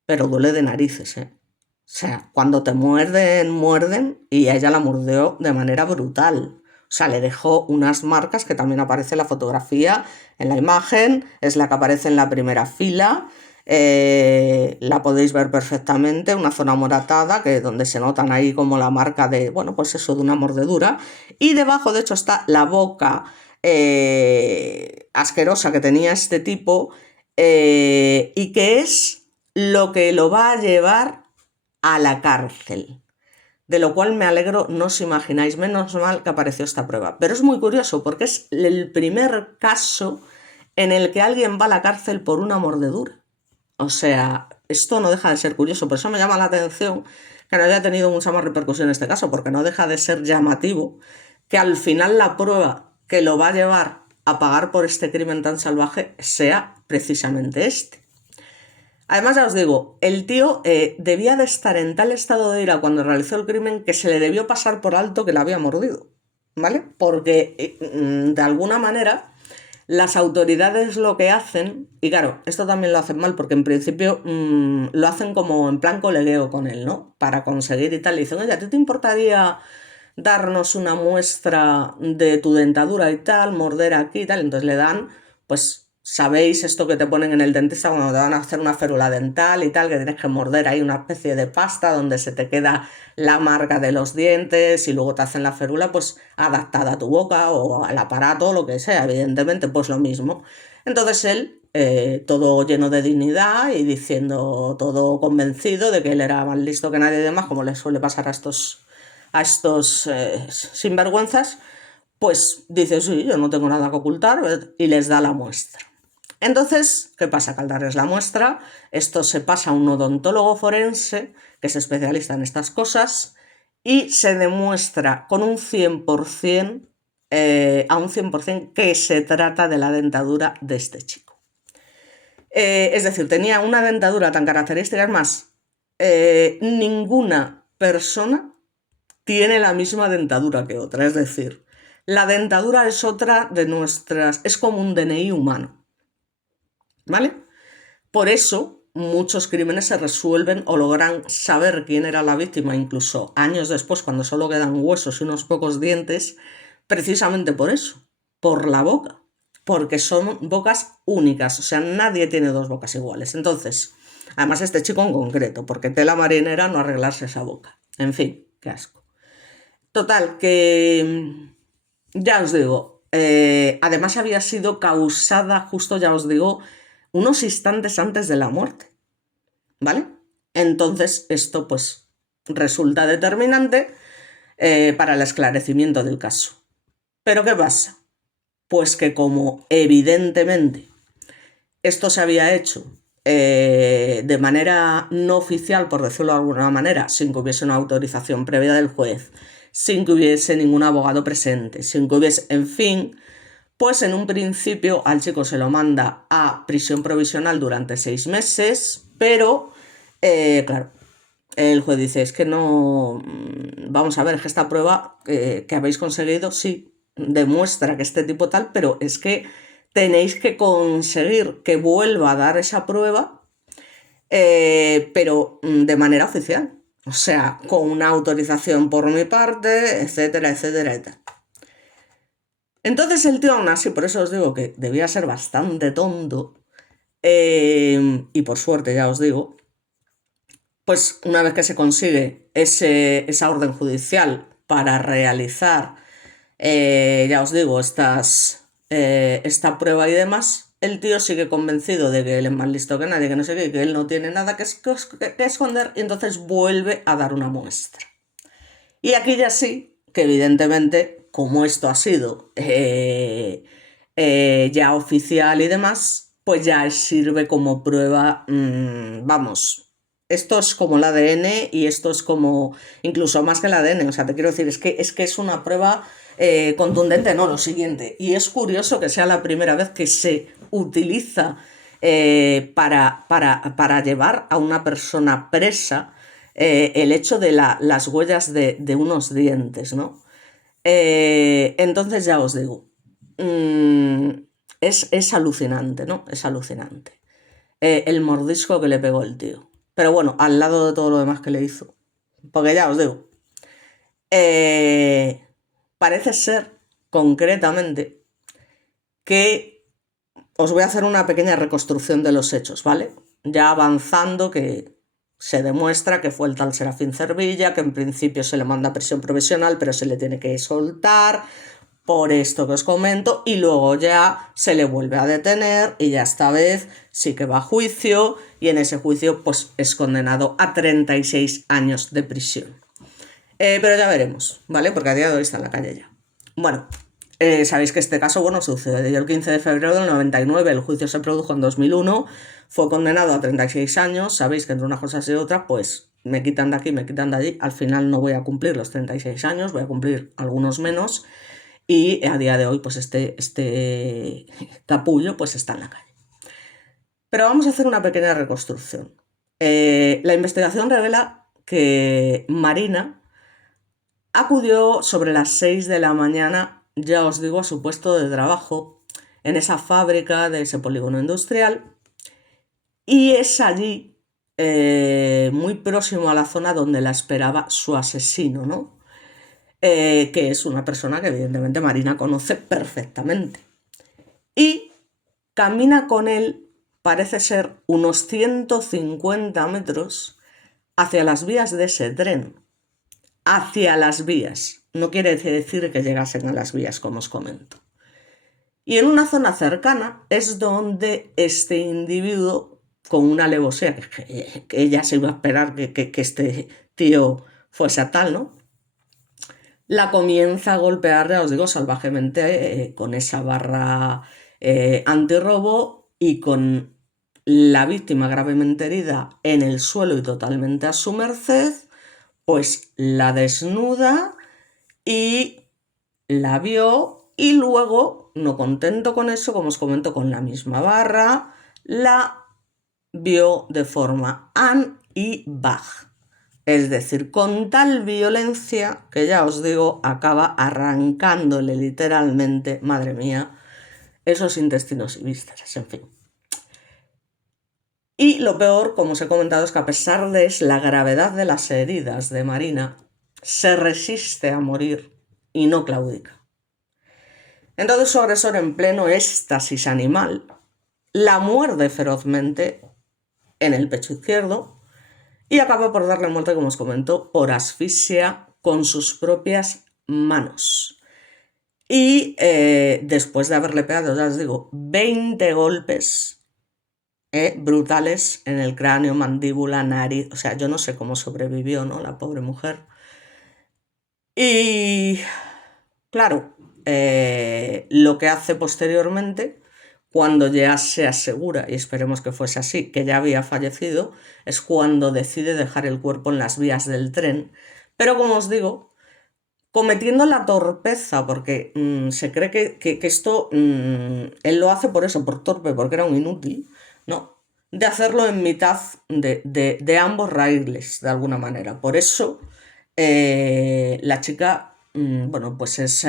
pero duele de narices, ¿eh? O sea, cuando te muerden, muerden, y a ella la mordió de manera brutal. O sea, le dejó unas marcas que también aparece en la fotografía, en la imagen, es la que aparece en la primera fila. La podéis ver perfectamente, una zona moratada, que donde se notan ahí como la marca de, bueno, pues eso, de una mordedura. Y debajo, de hecho, está la boca asquerosa que tenía este tipo, y que es lo que lo va a llevar a la cárcel. De lo cual me alegro, no os imagináis, menos mal que apareció esta prueba. Pero es muy curioso porque es el primer caso en el que alguien va a la cárcel por una mordedura. O sea, esto no deja de ser curioso, por eso me llama la atención que no haya tenido mucha más repercusión en este caso, porque no deja de ser llamativo que al final la prueba que lo va a llevar a pagar por este crimen tan salvaje sea precisamente este. Además, ya os digo, el tío debía de estar en tal estado de ira cuando realizó el crimen que se le debió pasar por alto que la había mordido, ¿vale? Porque de alguna manera las autoridades lo que hacen, y claro, esto también lo hacen mal porque en principio lo hacen como en plan colegueo con él, ¿no? Para conseguir y tal. Le dicen, oye, ¿a ti te importaría darnos una muestra de tu dentadura y tal, morder aquí y tal? Entonces le dan, pues, ¿sabéis esto que te ponen en el dentista cuando te van a hacer una férula dental y tal? Que tienes que morder ahí una especie de pasta donde se te queda la marca de los dientes y luego te hacen la férula, pues, adaptada a tu boca o al aparato, lo que sea, evidentemente, pues lo mismo. Entonces él, todo lleno de dignidad y diciendo, todo convencido de que él era más listo que nadie y demás, como le suele pasar a estos sinvergüenzas, pues dice, sí, yo no tengo nada que ocultar, y les da la muestra. Entonces, ¿qué pasa? Que al darles la muestra, esto se pasa a un odontólogo forense, que es especialista en estas cosas, y se demuestra con un 100%, a un 100% que se trata de la dentadura de este chico. Es decir, tenía una dentadura tan característica, es más, ninguna persona tiene la misma dentadura que otra, es decir, la dentadura es otra de nuestras, es como un DNI humano, ¿vale? Por eso muchos crímenes se resuelven o logran saber quién era la víctima incluso años después, cuando solo quedan huesos y unos pocos dientes, precisamente por eso, por la boca, porque son bocas únicas, o sea, nadie tiene dos bocas iguales. Entonces, además este chico en concreto, porque tela marinera no arreglarse esa boca. En fin, qué asco. Total, que ya os digo, además había sido causada justo, ya os digo, unos instantes antes de la muerte, ¿vale? Entonces esto pues resulta determinante para el esclarecimiento del caso. ¿Pero qué pasa? Pues que como evidentemente esto se había hecho de manera no oficial, por decirlo de alguna manera, sin que hubiese una autorización previa del juez, sin que hubiese ningún abogado presente, sin que hubiese, en fin, pues en un principio al chico se lo manda a prisión provisional durante 6 meses, pero claro, el juez dice, es que no, vamos a ver, es que esta prueba que habéis conseguido, sí, demuestra que este tipo tal, pero es que tenéis que conseguir que vuelva a dar esa prueba, pero de manera oficial. O sea, con una autorización por mi parte, etcétera, etcétera, etcétera. Entonces el tío aún así, por eso os digo que debía ser bastante tonto, y por suerte ya os digo, pues una vez que se consigue esa orden judicial para realizar, ya os digo, esta prueba y demás, el tío sigue convencido de que él es más listo que nadie, que no sé qué, que él no tiene nada que esconder, y entonces vuelve a dar una muestra. Y aquí ya sí, que evidentemente, como esto ha sido ya oficial y demás, pues ya sirve como prueba, vamos, esto es como el ADN y esto es como, incluso más que el ADN, o sea, te quiero decir, es que es una prueba contundente, no, lo siguiente. Y es curioso que sea la primera vez que se utiliza para llevar a una persona presa el hecho de las huellas de unos dientes, ¿no? Entonces ya os digo, mm, es alucinante, ¿no? Es alucinante. El mordisco que le pegó el tío. Pero bueno, al lado de todo lo demás que le hizo. Porque ya os digo, eh, parece ser concretamente que os voy a hacer una pequeña reconstrucción de los hechos, ¿vale? Ya avanzando que se demuestra que fue el tal Serafín Cervilla, que en principio se le manda prisión provisional, pero se le tiene que soltar por esto que os comento, y luego ya se le vuelve a detener y ya esta vez sí que va a juicio y en ese juicio pues es condenado a 36 años de prisión. Pero ya veremos, ¿vale? Porque a día de hoy está en la calle ya. Bueno, sabéis que este caso, bueno, sucedió el 15 de febrero del 99, el juicio se produjo en 2001, fue condenado a 36 años, sabéis que entre unas cosas y otras, pues me quitan de aquí, me quitan de allí, al final no voy a cumplir los 36 años, voy a cumplir algunos menos, y a día de hoy, pues este capullo, pues está en la calle. Pero vamos a hacer una pequeña reconstrucción. La investigación revela que Marina acudió sobre las 6 de la mañana, ya os digo, a su puesto de trabajo en esa fábrica de ese polígono industrial, y es allí, muy próximo a la zona donde la esperaba su asesino, ¿no? Que es una persona que evidentemente Marina conoce perfectamente. Y camina con él, parece ser, unos 150 metros hacia las vías de ese tren. Hacia las vías. No quiere decir que llegasen a las vías, como os comento. Y en una zona cercana es donde este individuo, con una alevosía que ella se iba a esperar que este tío fuese a tal, ¿no? La comienza a golpear, ya os digo, salvajemente con esa barra antirrobo, y con la víctima gravemente herida en el suelo y totalmente a su merced, pues la desnuda y la vio, y luego, no contento con eso, como os comento, con la misma barra, la vio de forma an y baj. Es decir, con tal violencia que ya os digo, acaba arrancándole literalmente, madre mía, esos intestinos y vísceras, en fin. Y lo peor, como os he comentado, es que a pesar de la gravedad de las heridas de Marina, se resiste a morir y no claudica. Entonces su agresor, en pleno éxtasis animal, la muerde ferozmente en el pecho izquierdo y acaba por darle muerte, como os comento, por asfixia con sus propias manos. Y después de haberle pegado, ya os digo, 20 golpes brutales en el cráneo, mandíbula, nariz, o sea, yo no sé cómo sobrevivió, ¿no? La pobre mujer. Y claro, lo que hace posteriormente, cuando ya se asegura, y esperemos que fuese así, que ya había fallecido, es cuando decide dejar el cuerpo en las vías del tren. Pero como os digo, cometiendo la torpeza, porque se cree que esto él lo hace por eso, por torpe, porque era un inútil, ¿no? De hacerlo en mitad de ambos raíles, de alguna manera. Por eso la chica, bueno, pues es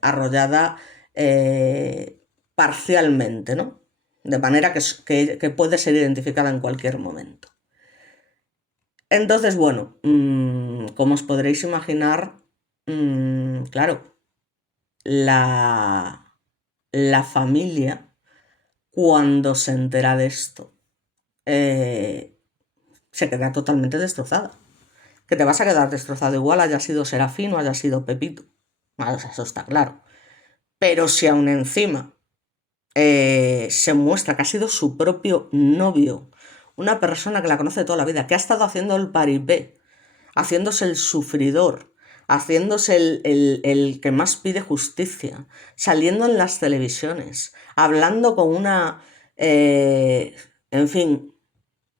arrollada parcialmente, ¿no? De manera que puede ser identificada en cualquier momento. Entonces, bueno, como os podréis imaginar, claro, la familia, cuando se entera de esto, se queda totalmente destrozada. Que te vas a quedar destrozado igual haya sido Serafín o haya sido Pepito. Bueno, eso está claro. Pero si aún encima se muestra que ha sido su propio novio, una persona que la conoce toda la vida, que ha estado haciendo el paripé, haciéndose el sufridor, haciéndose el que más pide justicia, saliendo en las televisiones, hablando con una, en fin,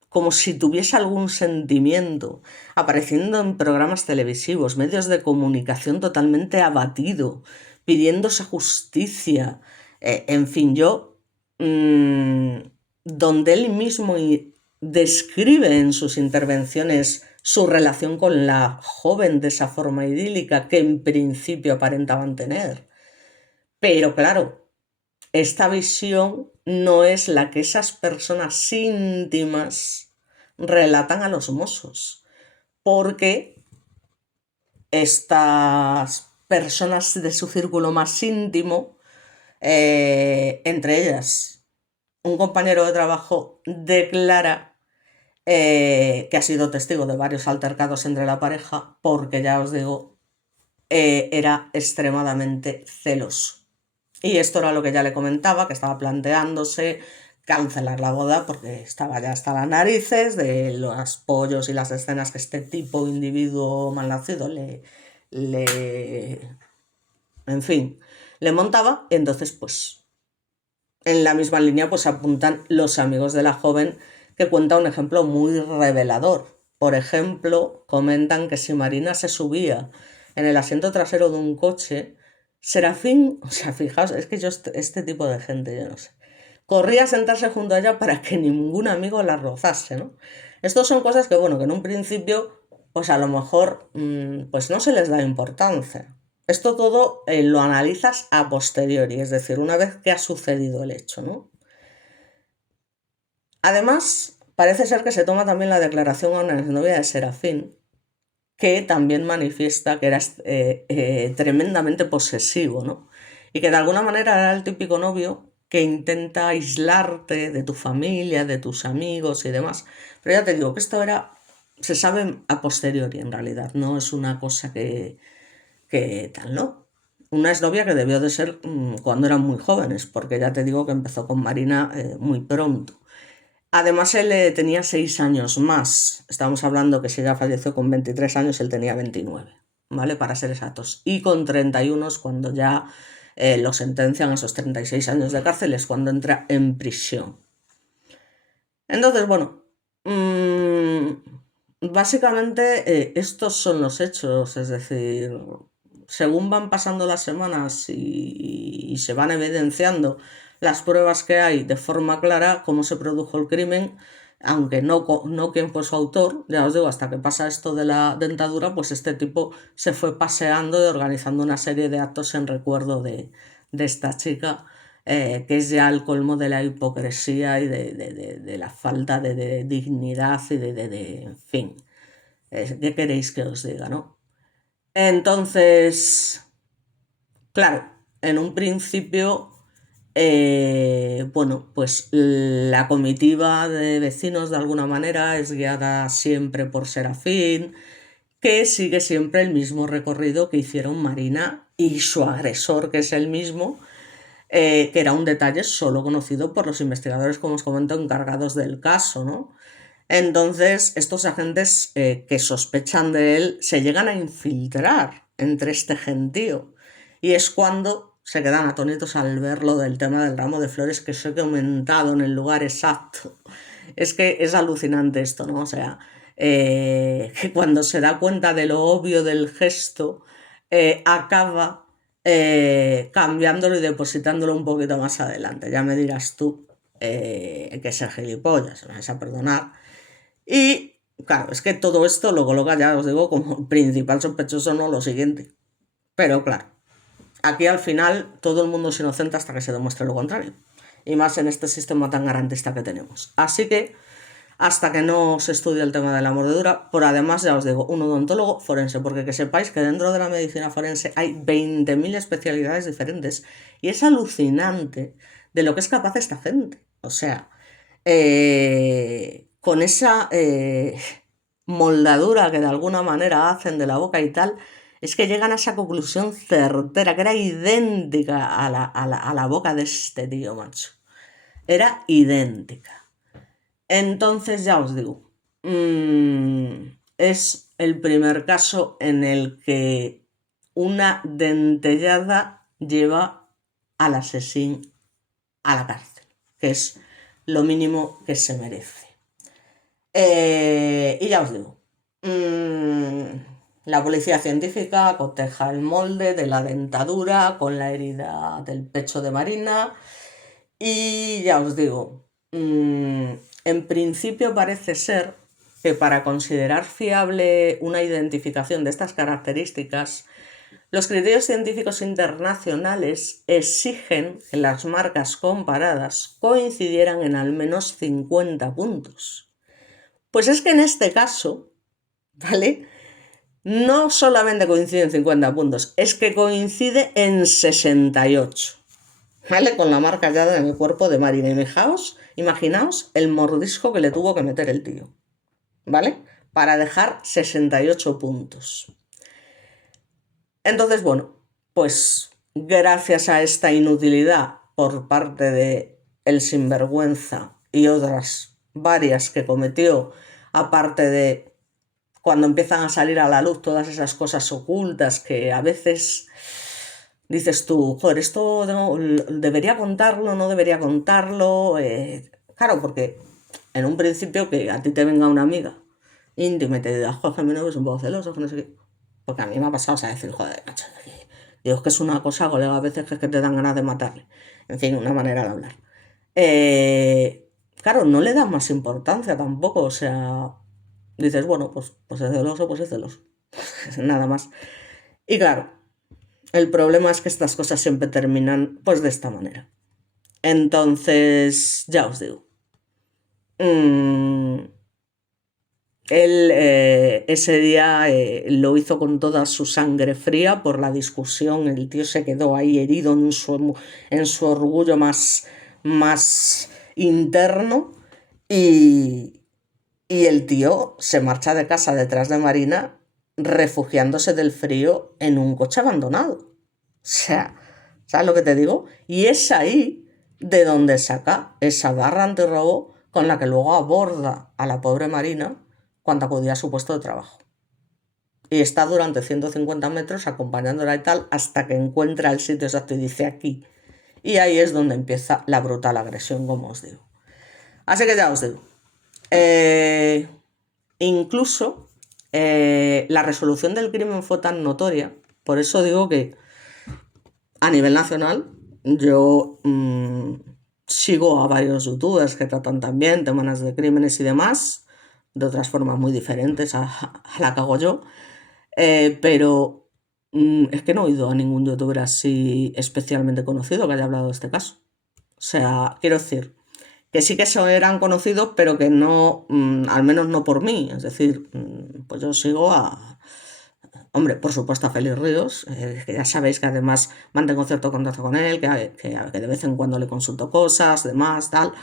como si tuviese algún sentimiento, apareciendo en programas televisivos, medios de comunicación totalmente abatido, pidiéndose justicia. En fin, donde él mismo describe en sus intervenciones su relación con la joven de esa forma idílica que en principio aparentaban tener. Pero claro, esta visión no es la que esas personas íntimas relatan a los mozos, porque estas personas de su círculo más íntimo, entre ellas un compañero de trabajo, declara que ha sido testigo de varios altercados entre la pareja, porque ya os digo, era extremadamente celoso. Y esto era lo que ya le comentaba, que estaba planteándose cancelar la boda porque estaba ya hasta las narices de los pollos y las escenas que este tipo, individuo malnacido, en fin, le montaba. Y entonces, pues, en la misma línea, pues apuntan los amigos de la joven, que cuenta un ejemplo muy revelador. Por ejemplo, comentan que si Marina se subía en el asiento trasero de un coche, Serafín, o sea, fijaos, es que yo este tipo de gente, yo no sé, corría a sentarse junto a ella para que ningún amigo la rozase, ¿no? Estos son cosas que, bueno, que en un principio, pues a lo mejor, pues no se les da importancia. Esto todo lo analizas a posteriori, es decir, una vez que ha sucedido el hecho, ¿no? Además, parece ser que se toma también la declaración a una exnovia de Serafín, que también manifiesta que era tremendamente posesivo, ¿no? Y que de alguna manera era el típico novio que intenta aislarte de tu familia, de tus amigos y demás. Pero ya te digo que esto se sabe a posteriori en realidad, no es una cosa que tal, ¿no? Una exnovia que debió de ser cuando eran muy jóvenes, porque ya te digo que empezó con Marina muy pronto. Además, él tenía 6 años más. Estamos hablando que si ella falleció con 23 años, él tenía 29, ¿vale? Para ser exactos. Y con 31 es cuando ya lo sentencian a esos 36 años de cárcel, es cuando entra en prisión. Entonces, bueno, básicamente estos son los hechos, es decir, según van pasando las semanas y se van evidenciando las pruebas que hay de forma clara, cómo se produjo el crimen, aunque no quién fue su autor, ya os digo, hasta que pasa esto de la dentadura, pues este tipo se fue paseando y organizando una serie de actos en recuerdo de esta chica, que es ya el colmo de la hipocresía y de la falta de dignidad y en fin, ¿qué queréis que os diga, no? Entonces, claro, en un principio, bueno, pues la comitiva de vecinos de alguna manera es guiada siempre por Serafín, que sigue siempre el mismo recorrido que hicieron Marina y su agresor, que es el mismo, que era un detalle solo conocido por los investigadores, como os comento, encargados del caso, ¿no? Entonces, estos agentes que sospechan de él se llegan a infiltrar entre este gentío. Y es cuando se quedan atónitos al ver lo del tema del ramo de flores que se ha comentado en el lugar exacto. Es que es alucinante esto, ¿no? O sea, que cuando se da cuenta de lo obvio del gesto, acaba cambiándolo y depositándolo un poquito más adelante. Ya me dirás tú que es el gilipollas, me vas a perdonar. Y claro, es que todo esto lo coloca, ya os digo, como principal sospechoso, no lo siguiente. Pero claro, aquí al final todo el mundo es inocente hasta que se demuestre lo contrario. Y más en este sistema tan garantista que tenemos. Así que, hasta que no se estudie el tema de la mordedura, por además, ya os digo, un odontólogo forense, porque que sepáis que dentro de la medicina forense hay 20.000 especialidades diferentes. Y es alucinante de lo que es capaz esta gente. O sea, con esa moldadura que de alguna manera hacen de la boca y tal, es que llegan a esa conclusión certera, que era idéntica a la boca de este tío, macho. Era idéntica. Entonces, ya os digo, es el primer caso en el que una dentellada lleva al asesino a la cárcel, que es lo mínimo que se merece. Y ya os digo, la policía científica coteja el molde de la dentadura con la herida del pecho de Marina y ya os digo, en principio parece ser que para considerar fiable una identificación de estas características, los criterios científicos internacionales exigen que las marcas comparadas coincidieran en al menos 50 puntos. Pues es que en este caso, ¿vale? No solamente coincide en 50 puntos, es que coincide en 68, ¿vale? Con la marca hallada en el cuerpo de Marina. Imaginaos el mordisco que le tuvo que meter el tío, ¿vale? Para dejar 68 puntos. Entonces, bueno, pues gracias a esta inutilidad por parte de el sinvergüenza y otras varias que cometió, aparte de cuando empiezan a salir a la luz todas esas cosas ocultas que a veces dices tú, joder, esto debería contarlo, no debería contarlo. Claro, porque en un principio que a ti te venga una amiga íntima y te diga, joder, mi novio es un poco celoso, que no sé qué. Porque a mí me ha pasado, o sea, decir, joder, macho, digo, es que es una cosa, colega, a veces que es que te dan ganas de matarle. En fin, una manera de hablar. Claro, no le das más importancia tampoco, o sea, dices, bueno, pues es celoso, pues es celoso. Nada más. Y claro, el problema es que estas cosas siempre terminan pues de esta manera. Entonces, ya os digo. Él ese día lo hizo con toda su sangre fría por la discusión. El tío se quedó ahí herido en su orgullo más interno y, y el tío se marcha de casa detrás de Marina refugiándose del frío en un coche abandonado. O sea, ¿sabes lo que te digo? Y es ahí de donde saca esa garra antirrobo con la que luego aborda a la pobre Marina cuando acudía a su puesto de trabajo. Y está durante 150 metros acompañándola y tal hasta que encuentra el sitio exacto y dice aquí. Y ahí es donde empieza la brutal agresión, como os digo. Así que ya os digo. Incluso la resolución del crimen fue tan notoria, por eso digo que a nivel nacional yo sigo a varios youtubers que tratan también temas de crímenes y demás, de otras formas muy diferentes a la que hago yo, pero es que no he oído a ningún youtuber así especialmente conocido que haya hablado de este caso. O sea, quiero decir, que sí que eran conocidos, pero que no, al menos no por mí. Es decir, pues yo sigo hombre, por supuesto a Félix Ríos, que ya sabéis que además mantengo cierto contacto con él, que de vez en cuando le consulto cosas, demás, tal,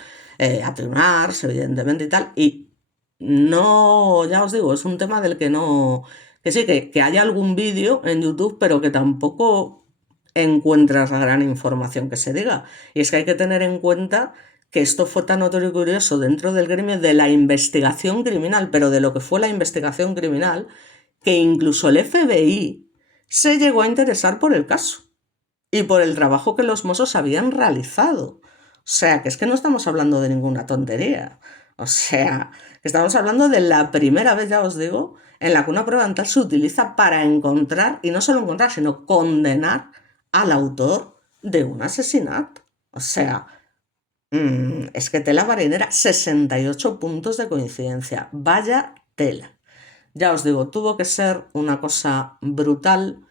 a Tribunars, evidentemente y tal, y no, ya os digo, es un tema del que no, que sí, que haya algún vídeo en YouTube, pero que tampoco encuentras la gran información que se diga. Y es que hay que tener en cuenta que esto fue tan notorio y curioso dentro del gremio de la investigación criminal, pero de lo que fue la investigación criminal, que incluso el FBI se llegó a interesar por el caso y por el trabajo que los Mossos habían realizado. O sea, que es que no estamos hablando de ninguna tontería. O sea, estamos hablando de la primera vez, ya os digo, en la que una prueba dental se utiliza para encontrar, y no solo encontrar, sino condenar al autor de un asesinato. O sea, es que tela marinera, 68 puntos de coincidencia. Vaya tela. Ya os digo, tuvo que ser una cosa brutal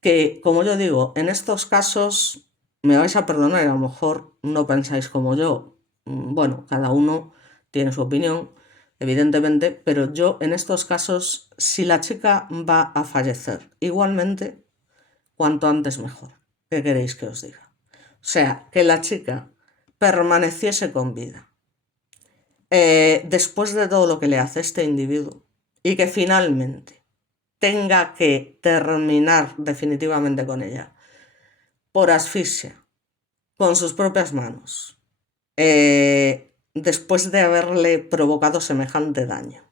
que, como yo digo, en estos casos me vais a perdonar, a lo mejor no pensáis como yo. Bueno, cada uno tiene su opinión, evidentemente, pero yo en estos casos, si la chica va a fallecer, igualmente, cuanto antes mejor. ¿Qué queréis que os diga? O sea, que la chica permaneciese con vida. Después de todo lo que le hace este individuo y que finalmente tenga que terminar definitivamente con ella por asfixia, con sus propias manos, después de haberle provocado semejante daño.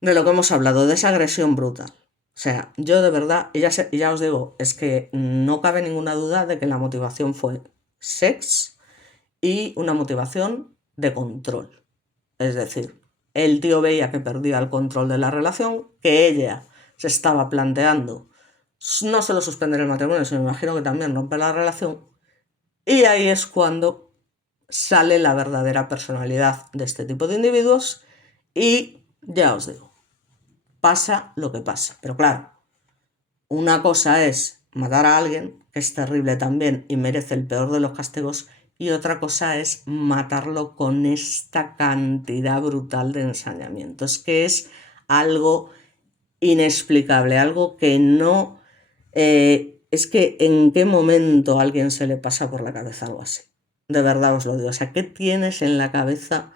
De lo que hemos hablado, de esa agresión brutal. O sea, yo de verdad, y ya os digo, es que no cabe ninguna duda de que la motivación fue sex y una motivación de control. Es decir, el tío veía que perdía el control de la relación, que ella se estaba planteando no solo suspender el matrimonio, sino me imagino que también romper la relación, y ahí es cuando sale la verdadera personalidad de este tipo de individuos y ya os digo, pasa lo que pasa. Pero claro, una cosa es matar a alguien, que es terrible también y merece el peor de los castigos, y otra cosa es matarlo con esta cantidad brutal de ensañamiento. Es que es algo inexplicable, algo que no... es que en qué momento a alguien se le pasa por la cabeza algo así. De verdad os lo digo. O sea, ¿qué tienes en la cabeza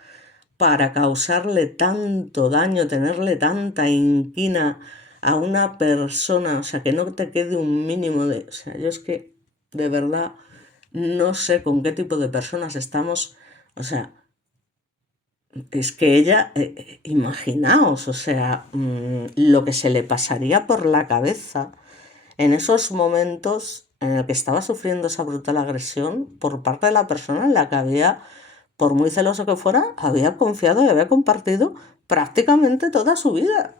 para causarle tanto daño, tenerle tanta inquina a una persona? O sea, que no te quede un mínimo de... O sea, yo es que de verdad no sé con qué tipo de personas estamos. O sea, es que ella, imaginaos, o sea, lo que se le pasaría por la cabeza en esos momentos en el que estaba sufriendo esa brutal agresión por parte de la persona en la que había, por muy celoso que fuera, había confiado y había compartido prácticamente toda su vida.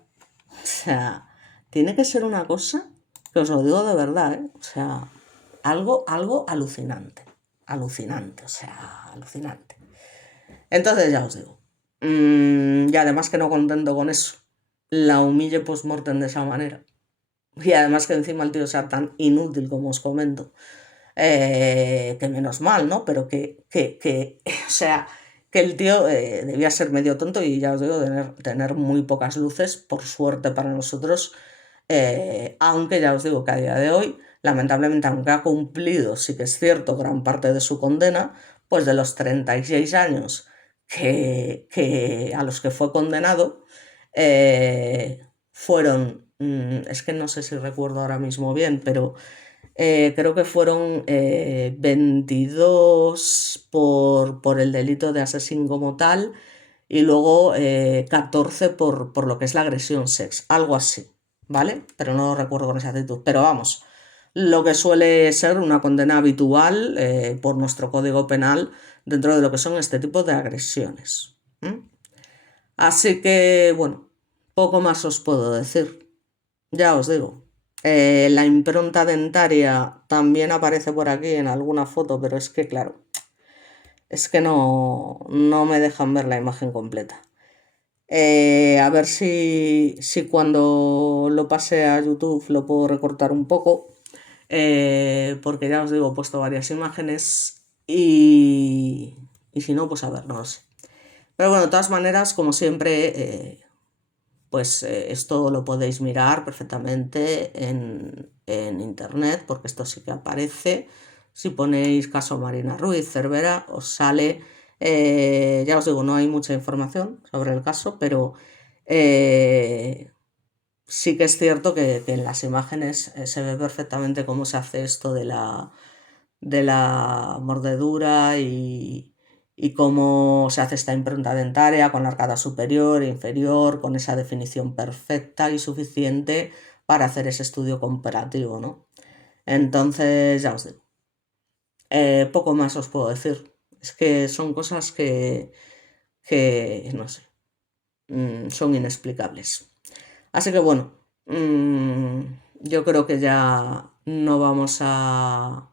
O sea, tiene que ser una cosa que os lo digo de verdad, ¿eh? O sea, algo alucinante, alucinante, o sea, alucinante. Entonces ya os digo, y además que no contento con eso, la humille post-mortem de esa manera. Y además que encima el tío sea tan inútil como os comento, que menos mal, ¿no? Pero o sea, que el tío debía ser medio tonto y ya os digo, tener muy pocas luces, por suerte para nosotros, aunque ya os digo que a día de hoy, lamentablemente, aunque ha cumplido, sí que es cierto, gran parte de su condena, pues de los 36 años a los que fue condenado, fueron, es que no sé si recuerdo ahora mismo bien, pero creo que fueron 22 por el delito de asesino como tal y luego 14 por lo que es la agresión sex, algo así, ¿vale? Pero no lo recuerdo con exactitud. Pero vamos, lo que suele ser una condena habitual por nuestro código penal dentro de lo que son este tipo de agresiones. Así que, bueno, poco más os puedo decir. Ya os digo. La impronta dentaria también aparece por aquí en alguna foto, pero es que, claro, es que no me dejan ver la imagen completa. A ver si cuando lo pase a YouTube lo puedo recortar un poco, porque ya os digo, he puesto varias imágenes y si no, pues a ver, no lo sé. Pero bueno, de todas maneras, como siempre, pues esto lo podéis mirar perfectamente en internet, porque esto sí que aparece. Si ponéis caso Marina Ruiz Cervera, os sale, ya os digo, no hay mucha información sobre el caso, pero sí que es cierto que en las imágenes se ve perfectamente cómo se hace esto de la mordedura y cómo se hace esta impronta dentaria con la arcada superior e inferior, con esa definición perfecta y suficiente para hacer ese estudio comparativo, ¿no? Entonces, ya os digo, poco más os puedo decir. Es que son cosas que no sé, son inexplicables. Así que bueno, yo creo que ya no vamos a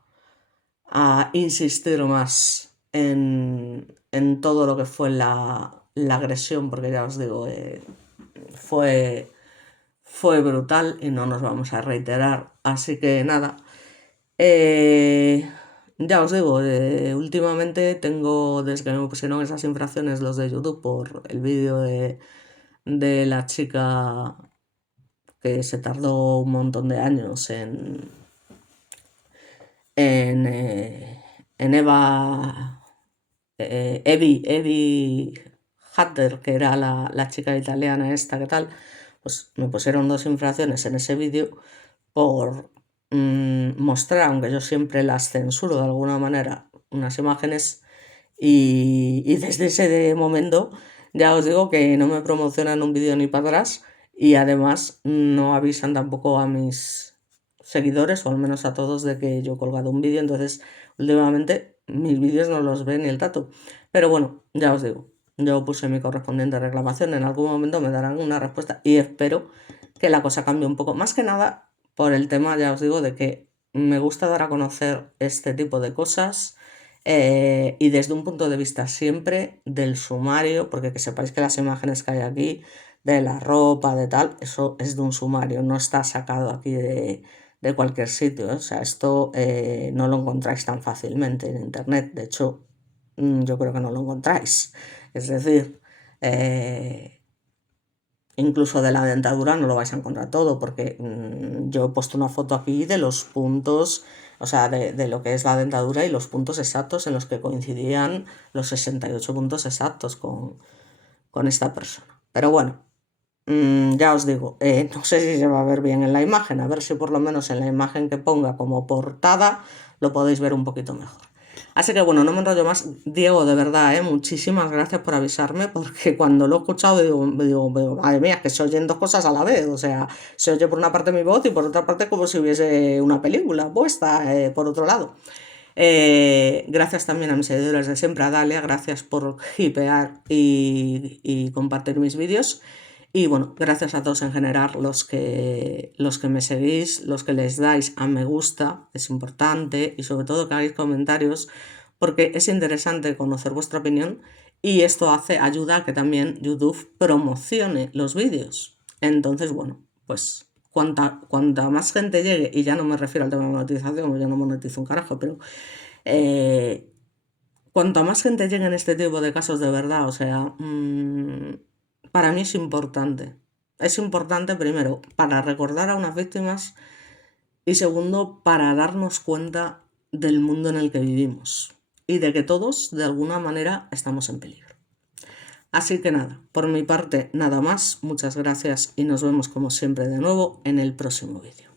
insistir más en todo lo que fue la agresión, porque ya os digo, fue, fue brutal y no nos vamos a reiterar. Así que nada, eh, ya os digo, últimamente tengo, desde que me pusieron esas infracciones los de YouTube por el vídeo de la chica que se tardó un montón de años en Eva, Evi Hatter, que era la chica italiana esta, que tal, pues me pusieron 2 infracciones en ese vídeo por mostrar, aunque yo siempre las censuro de alguna manera, unas imágenes y desde ese momento ya os digo que no me promocionan un vídeo ni para atrás y además no avisan tampoco a mis seguidores, o al menos a todos, de que yo he colgado un vídeo. Entonces últimamente mis vídeos no los ve ni el tato. Pero bueno, ya os digo, yo puse mi correspondiente reclamación, en algún momento me darán una respuesta y espero que la cosa cambie un poco. Más que nada por el tema, ya os digo, de que me gusta dar a conocer este tipo de cosas, y desde un punto de vista siempre del sumario, porque que sepáis que las imágenes que hay aquí, de la ropa, de tal, eso es de un sumario, no está sacado aquí de cualquier sitio, ¿eh? O sea, esto no lo encontráis tan fácilmente en internet. De hecho, yo creo que no lo encontráis. Es decir, incluso de la dentadura no lo vais a encontrar todo, porque yo he puesto una foto aquí de los puntos, o sea, de lo que es la dentadura y los puntos exactos en los que coincidían los 68 puntos exactos con esta persona. Pero bueno, ya os digo, no sé si se va a ver bien en la imagen, a ver si por lo menos en la imagen que ponga como portada lo podéis ver un poquito mejor. Así que bueno, no me enrollo más. Diego, de verdad, muchísimas gracias por avisarme, porque cuando lo he escuchado digo, madre mía, que se oyen dos cosas a la vez. O sea, se oye por una parte mi voz y por otra parte como si hubiese una película puesta, por otro lado. Gracias también a mis seguidores de siempre, a Dalia, gracias por hipear y compartir mis vídeos. Y bueno, gracias a todos en general, los que me seguís, los que les dais a me gusta, es importante, y sobre todo que hagáis comentarios, porque es interesante conocer vuestra opinión y esto ayuda a que también YouTube promocione los vídeos. Entonces, bueno, pues cuanta más gente llegue, y ya no me refiero al tema de monetización, porque yo no monetizo un carajo, pero eh, cuanto más gente llegue en este tipo de casos de verdad, o sea, para mí es importante. Es importante primero para recordar a unas víctimas y segundo para darnos cuenta del mundo en el que vivimos y de que todos de alguna manera estamos en peligro. Así que nada, por mi parte nada más, muchas gracias y nos vemos como siempre de nuevo en el próximo vídeo.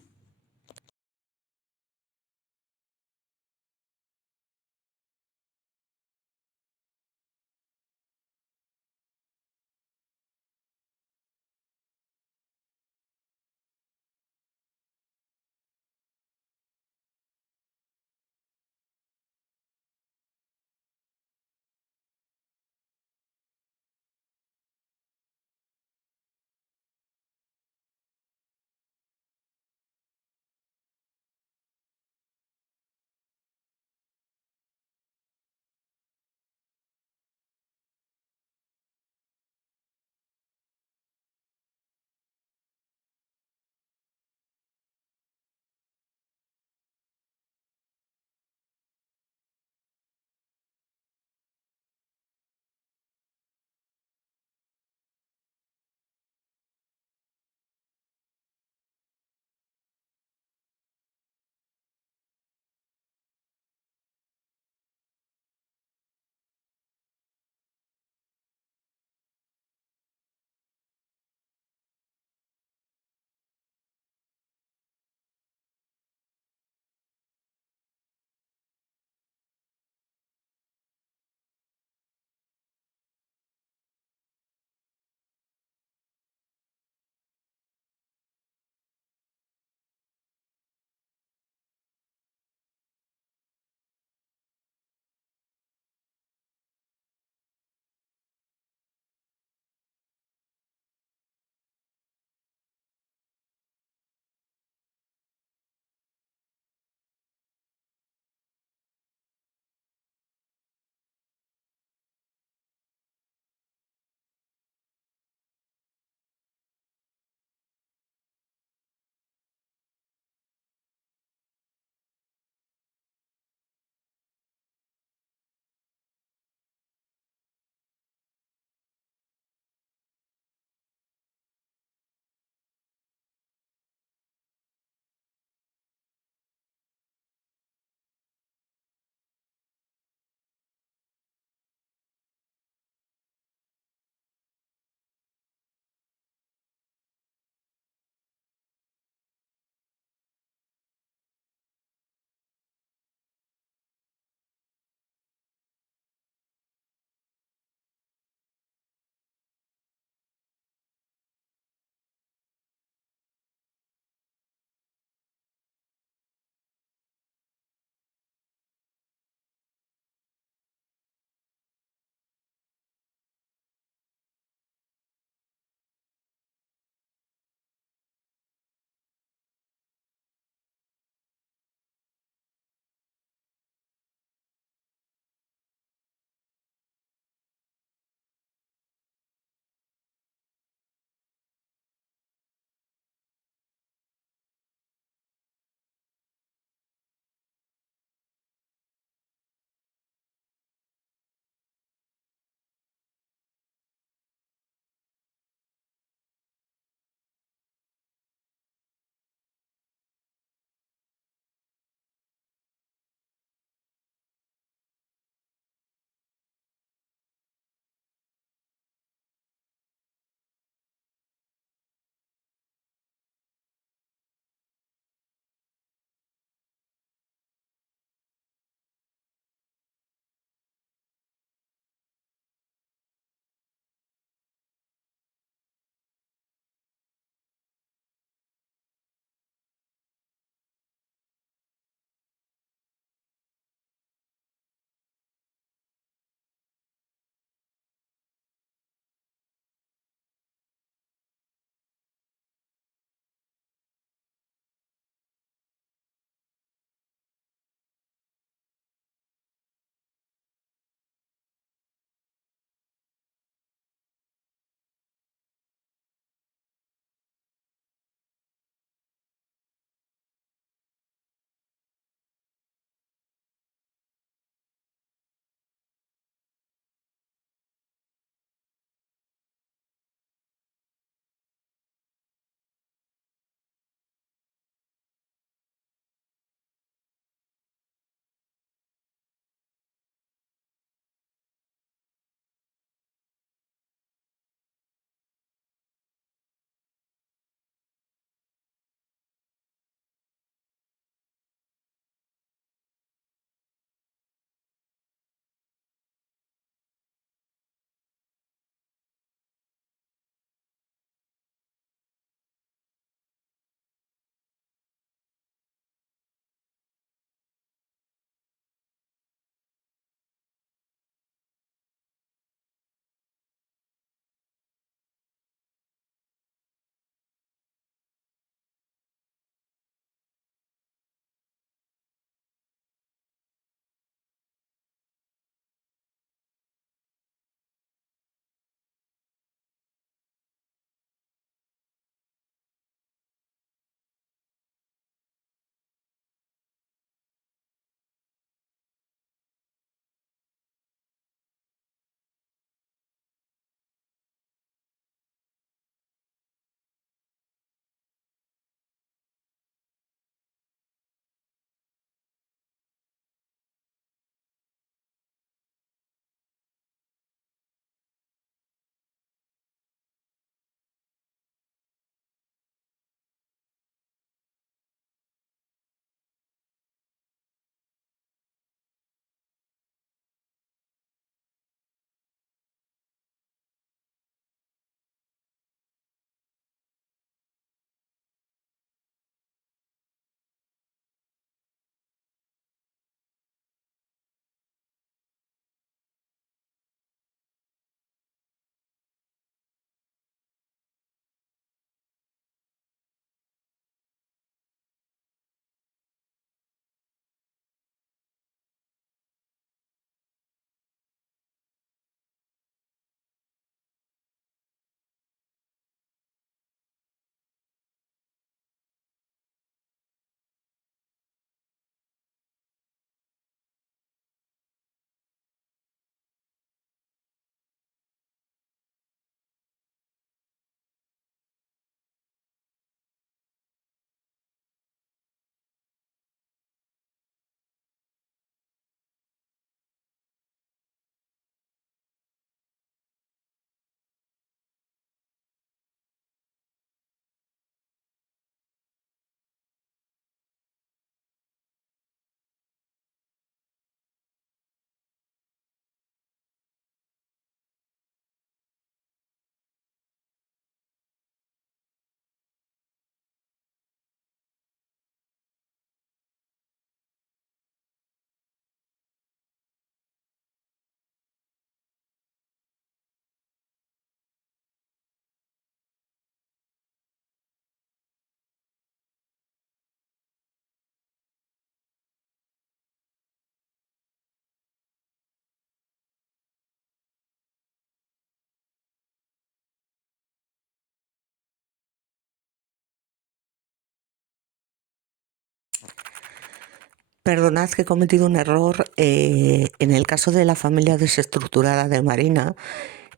Perdonad que he cometido un error. En el caso de la familia desestructurada de Marina,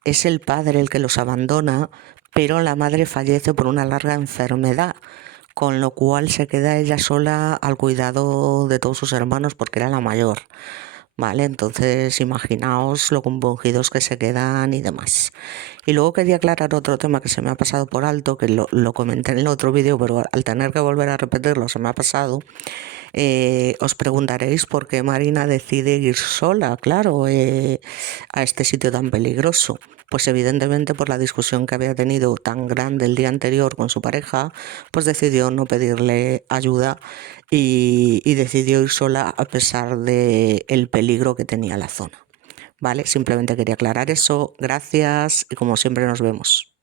es el padre el que los abandona, pero la madre fallece por una larga enfermedad, con lo cual se queda ella sola al cuidado de todos sus hermanos porque era la mayor. Vale, entonces imaginaos lo compungidos que se quedan y demás. Y luego quería aclarar otro tema que se me ha pasado por alto, que lo comenté en el otro vídeo, pero al tener que volver a repetirlo se me ha pasado. Os preguntaréis por qué Marina decide ir sola, claro, a este sitio tan peligroso. Pues evidentemente por la discusión que había tenido tan grande el día anterior con su pareja, pues decidió no pedirle ayuda y decidió ir sola a pesar de el peligro que tenía la zona. Vale, simplemente quería aclarar eso. Gracias y como siempre nos vemos.